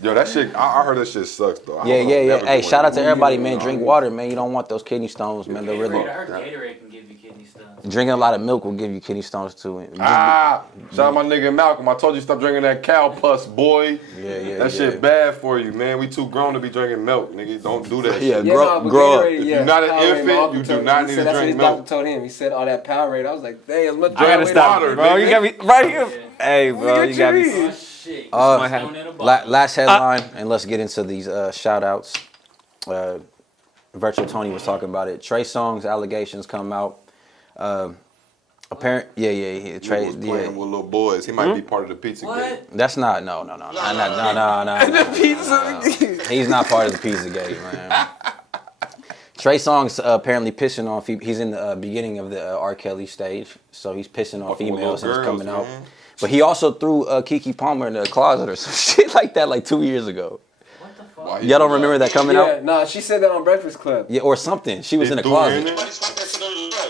Yo, that shit. I heard that shit sucks though. Yeah. Hey, shout out to everybody, man. Drink water, man. You don't want those kidney stones, man. They're really. I heard Gatorade can give you kidney stones. Drinking a lot of milk will give you kidney stones too. Shout out my nigga Malcolm. I told you stop drinking that cow pus, boy. Yeah. That shit bad for you, man. We too grown to be drinking milk, nigga. Don't do that Yeah, shit. grow up. If you're not an infant, you do not need to drink milk. Doctor told him. He said all that Powerade. I was like, damn, look. I gotta stop, water, bro. nigga. You got me right here. Hey, bro, you got me. Oh shit. Uh, Stone in a bottle. Last headline, and let's get into these shout outs. Virtual Tony was talking about it. Trey Songz allegations come out. Yeah. Trey, was playing with little boys. He might be part of the Pizza Gate. That's not. No. The pizza. He's not part of the Pizza Gate, man. Trey Songz apparently pissing off. He's in the beginning of the R. Kelly stage, so he's pissing off females and it's coming out. But he also threw Keke Palmer in the closet or some shit like that like 2 years ago. What the fuck? Y'all don't remember that coming out? Yeah, no, she said that on Breakfast Club. Yeah, or something. She was in the closet.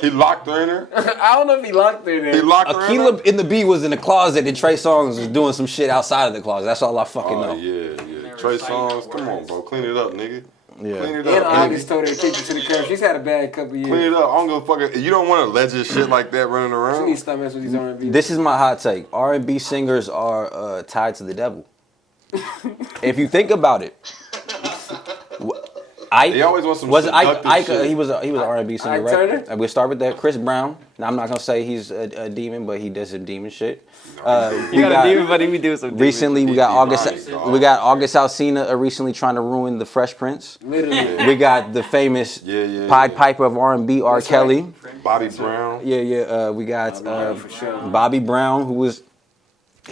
He locked her in there? I don't know if he locked her in there. He locked her in there? Akila in the B was in the closet and Trey Songz was doing some shit outside of the closet. That's all I fucking know. Yeah. Trey Songz, come on, bro. Clean it up, nigga. Yeah. Clean it And up. August told her to kick it to the curb. She's had a bad couple years. Clean it up. I don't give a fuck. You don't want alleged shit like that running She around. needs to stop messing with these R&B. This is my hot take. R&B singers are tied to the devil. If you think about it. He always wants some Ike, shit. he was an R&B singer, Ike right? Turner? And we'll start with that. Chris Brown. Now, I'm not going to say he's a demon, but he does some demon shit. You got a demon, but he be doing some demon. Recently, we got August Alsina recently trying to ruin the Fresh Prince. Literally. We got the famous Pied Piper of R&B, R. Kelly. Bobby Brown. We got Bobby Brown, who was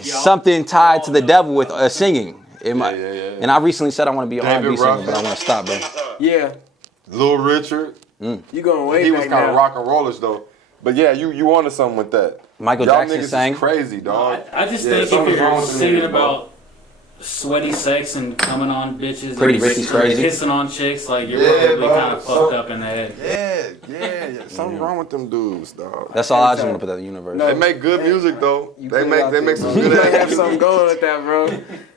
something tied to the devil with singing. And I recently said I want to be an R&B singer, but I want to stop, bro. Yeah. Lil Richard. You going way He back was kind now. of rock and rollish though. But yeah, you wanted something with that. Michael Y'all Jackson niggas sang. is crazy, dog. I just Yeah, think something's if wrong you're with singing niggas, bro. about sweaty sex and coming on bitches, Pretty and Ricky's crazy. kissing on chicks, like you're Yeah, probably bro. kind of fucked up in the head. Yeah. Something wrong with them dudes, dog. That's all I just want to put that in the universe. They make good music though. You They put it make out they there, make some bro. good You might ass have music. something going with that, bro.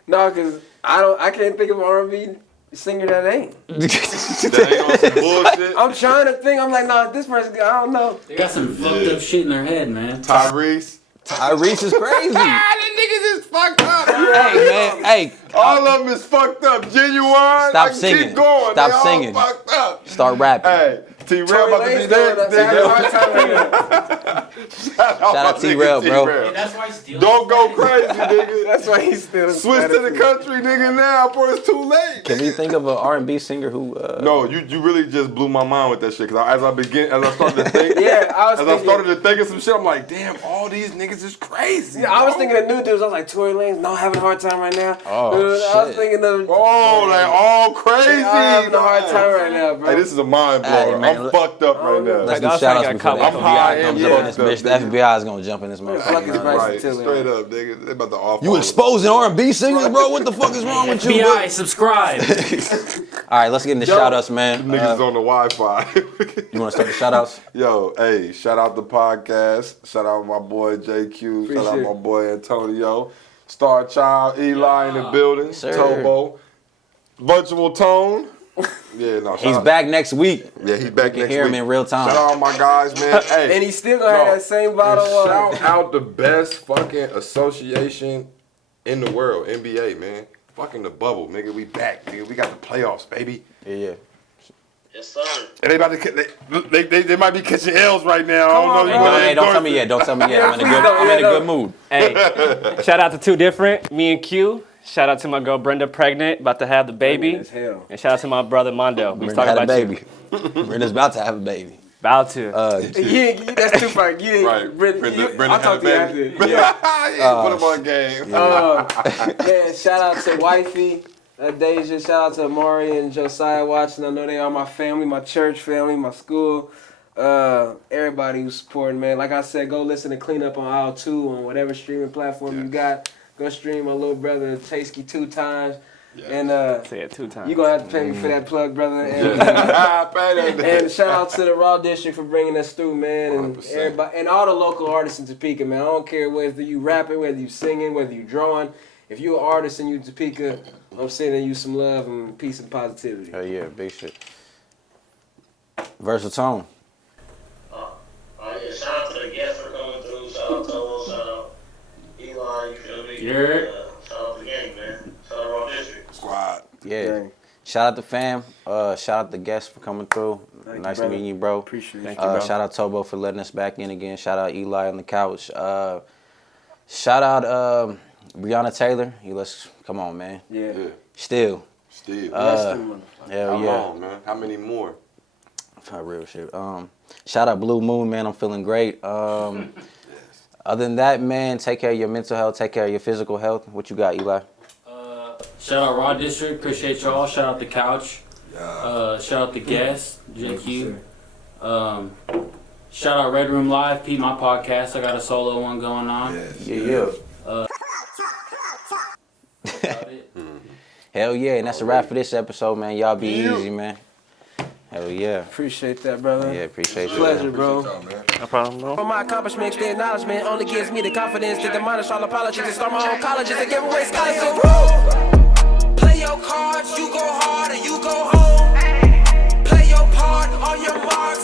No, cause I can't think of an R&B singer that ain't. That ain't on some bullshit. I'm trying to think. I'm like, no, this person. I don't know. They got some fucked up shit in their head, man. Tyrese. Tyrese is crazy. Them niggas is fucked up. Hey, man. Hey, All of them is fucked up. Genuine. Stop singing. Keep going. Stop they all singing. fucked up. start rapping. Hey, T-Rail Tory about to be Lanez doing next. that. Having a hard time right now. Shout out T-Rail, bro. Hey, that's why Steel's Don't go status- crazy, nigga. That's why he's still. Switch to the country, nigga, now before it's too late. Can we think of an R&B singer who? No, you really just blew my mind with that shit. Cause as I started to think, Yeah, I started to think of some shit, I'm like, damn, all these niggas is crazy. Yeah, I was thinking of new dudes. I was like, Tory Lanez, not having a hard time right now. Oh, I was shit. thinking of. Oh, like all crazy. I'm having a hard time right now, bro. Hey, this is a mind blower. Hey, man, I'm fucked up right now. Let's do That's shout how I outs got before the caught. I'm high FBI and comes up in this fucked up, bitch. The nigga. FBI is gonna jump in this motherfucker. Fuck is Bryson Right, Tiller. straight up, nigga. They about to off. You exposing R&B singers, bro? What the fuck is wrong with you, FBI, bro? subscribe. All right, let's get into shout outs, man. Niggas on the Wi-Fi. You want to start the shout outs? Yo, hey, shout out the podcast. Shout out my boy JQ. Shout out Appreciate my boy Antonio. Star Child, Eli in the building. Sir. Tobo. Virtual Tone. Yeah, no. He's back next week. Yeah, he's back You can next hear week. him in real time. Shout out my guys, man. Hey. And he's still gonna have that same bottle of water. Shout out the best fucking association in the world, NBA, man. Fucking the bubble, nigga. We back, nigga. We got the playoffs, baby. Yeah. Yes, sir. And they about to they might be catching L's right now. I don't know. on, You man. wanna Hey, don't endorse tell me it? yet. Don't tell me yet. I'm in please don't. a Yeah, good mood. Hey, shout out to Two Different, me and Q. Shout out to my girl Brenda, pregnant, about to have the baby. As hell. And shout out to my brother Mondo. We was Brenda talking had a about baby. you. Brenda's about to have a baby. About to. That's too far. You didn't. Right. Brenda I'll talk to you had a after. baby. Yeah. Put him on game. Yeah, shout out to Wifey, Deja, shout out to Amari and Josiah watching. I know they are my family, my church family, my school. Everybody who's supporting, man. Like I said, go listen to Clean Up on Aisle 2 on whatever streaming platform you got. Go stream my little brother Tasky 2 times. And Say it 2 times. you gonna have to pay me for that plug, brother. And, Pay that and shout out to the Raw District for bringing us through, man, and 100%. everybody and all the local artists in Topeka, man. I don't care whether you rapping, whether you singing, whether you drawing. If you an artist and you in Topeka, I'm sending you some love and peace and positivity. Oh yeah, big shit. Versatile Tone. Yeah, shout out to the guests for coming through. Shout out to Tobo. Shout out Eli. You feel me? Yeah. Shout out the gang, man. Shout out Raw District. Squad. Yeah. Dang. Shout out the fam. Shout out the guests for coming through. Thank you, Nice brother. meeting you, bro. Appreciate it. Shout out Tobo for letting us back in again. Shout out Eli on the couch. Shout out Breonna Taylor. Come on, man. Yeah. Still. Steve. Bless them, motherfucker. Hell How yeah. long, man? How many more? For real shit. Shout out Blue Moon, man. I'm feeling great. Other than that, man, take care of your mental health. Take care of your physical health. What you got, Eli? Shout out Raw District. Appreciate y'all. Shout out the couch. Shout out the guest, JQ. Shout out Red Room Live. Peep my podcast. I got a solo one going on. Yeah. Hell yeah, and that's a wrap for this episode, man. Y'all be easy, man. Hell yeah. Appreciate that, brother. Yeah, appreciate you. Pleasure, bro. No problem, bro. For my accomplishments, the acknowledgement only gives me the confidence to demolish all apologies and start my own colleges and give away scholarships. Play your cards, you go hard or you go home. Play your part on your mark.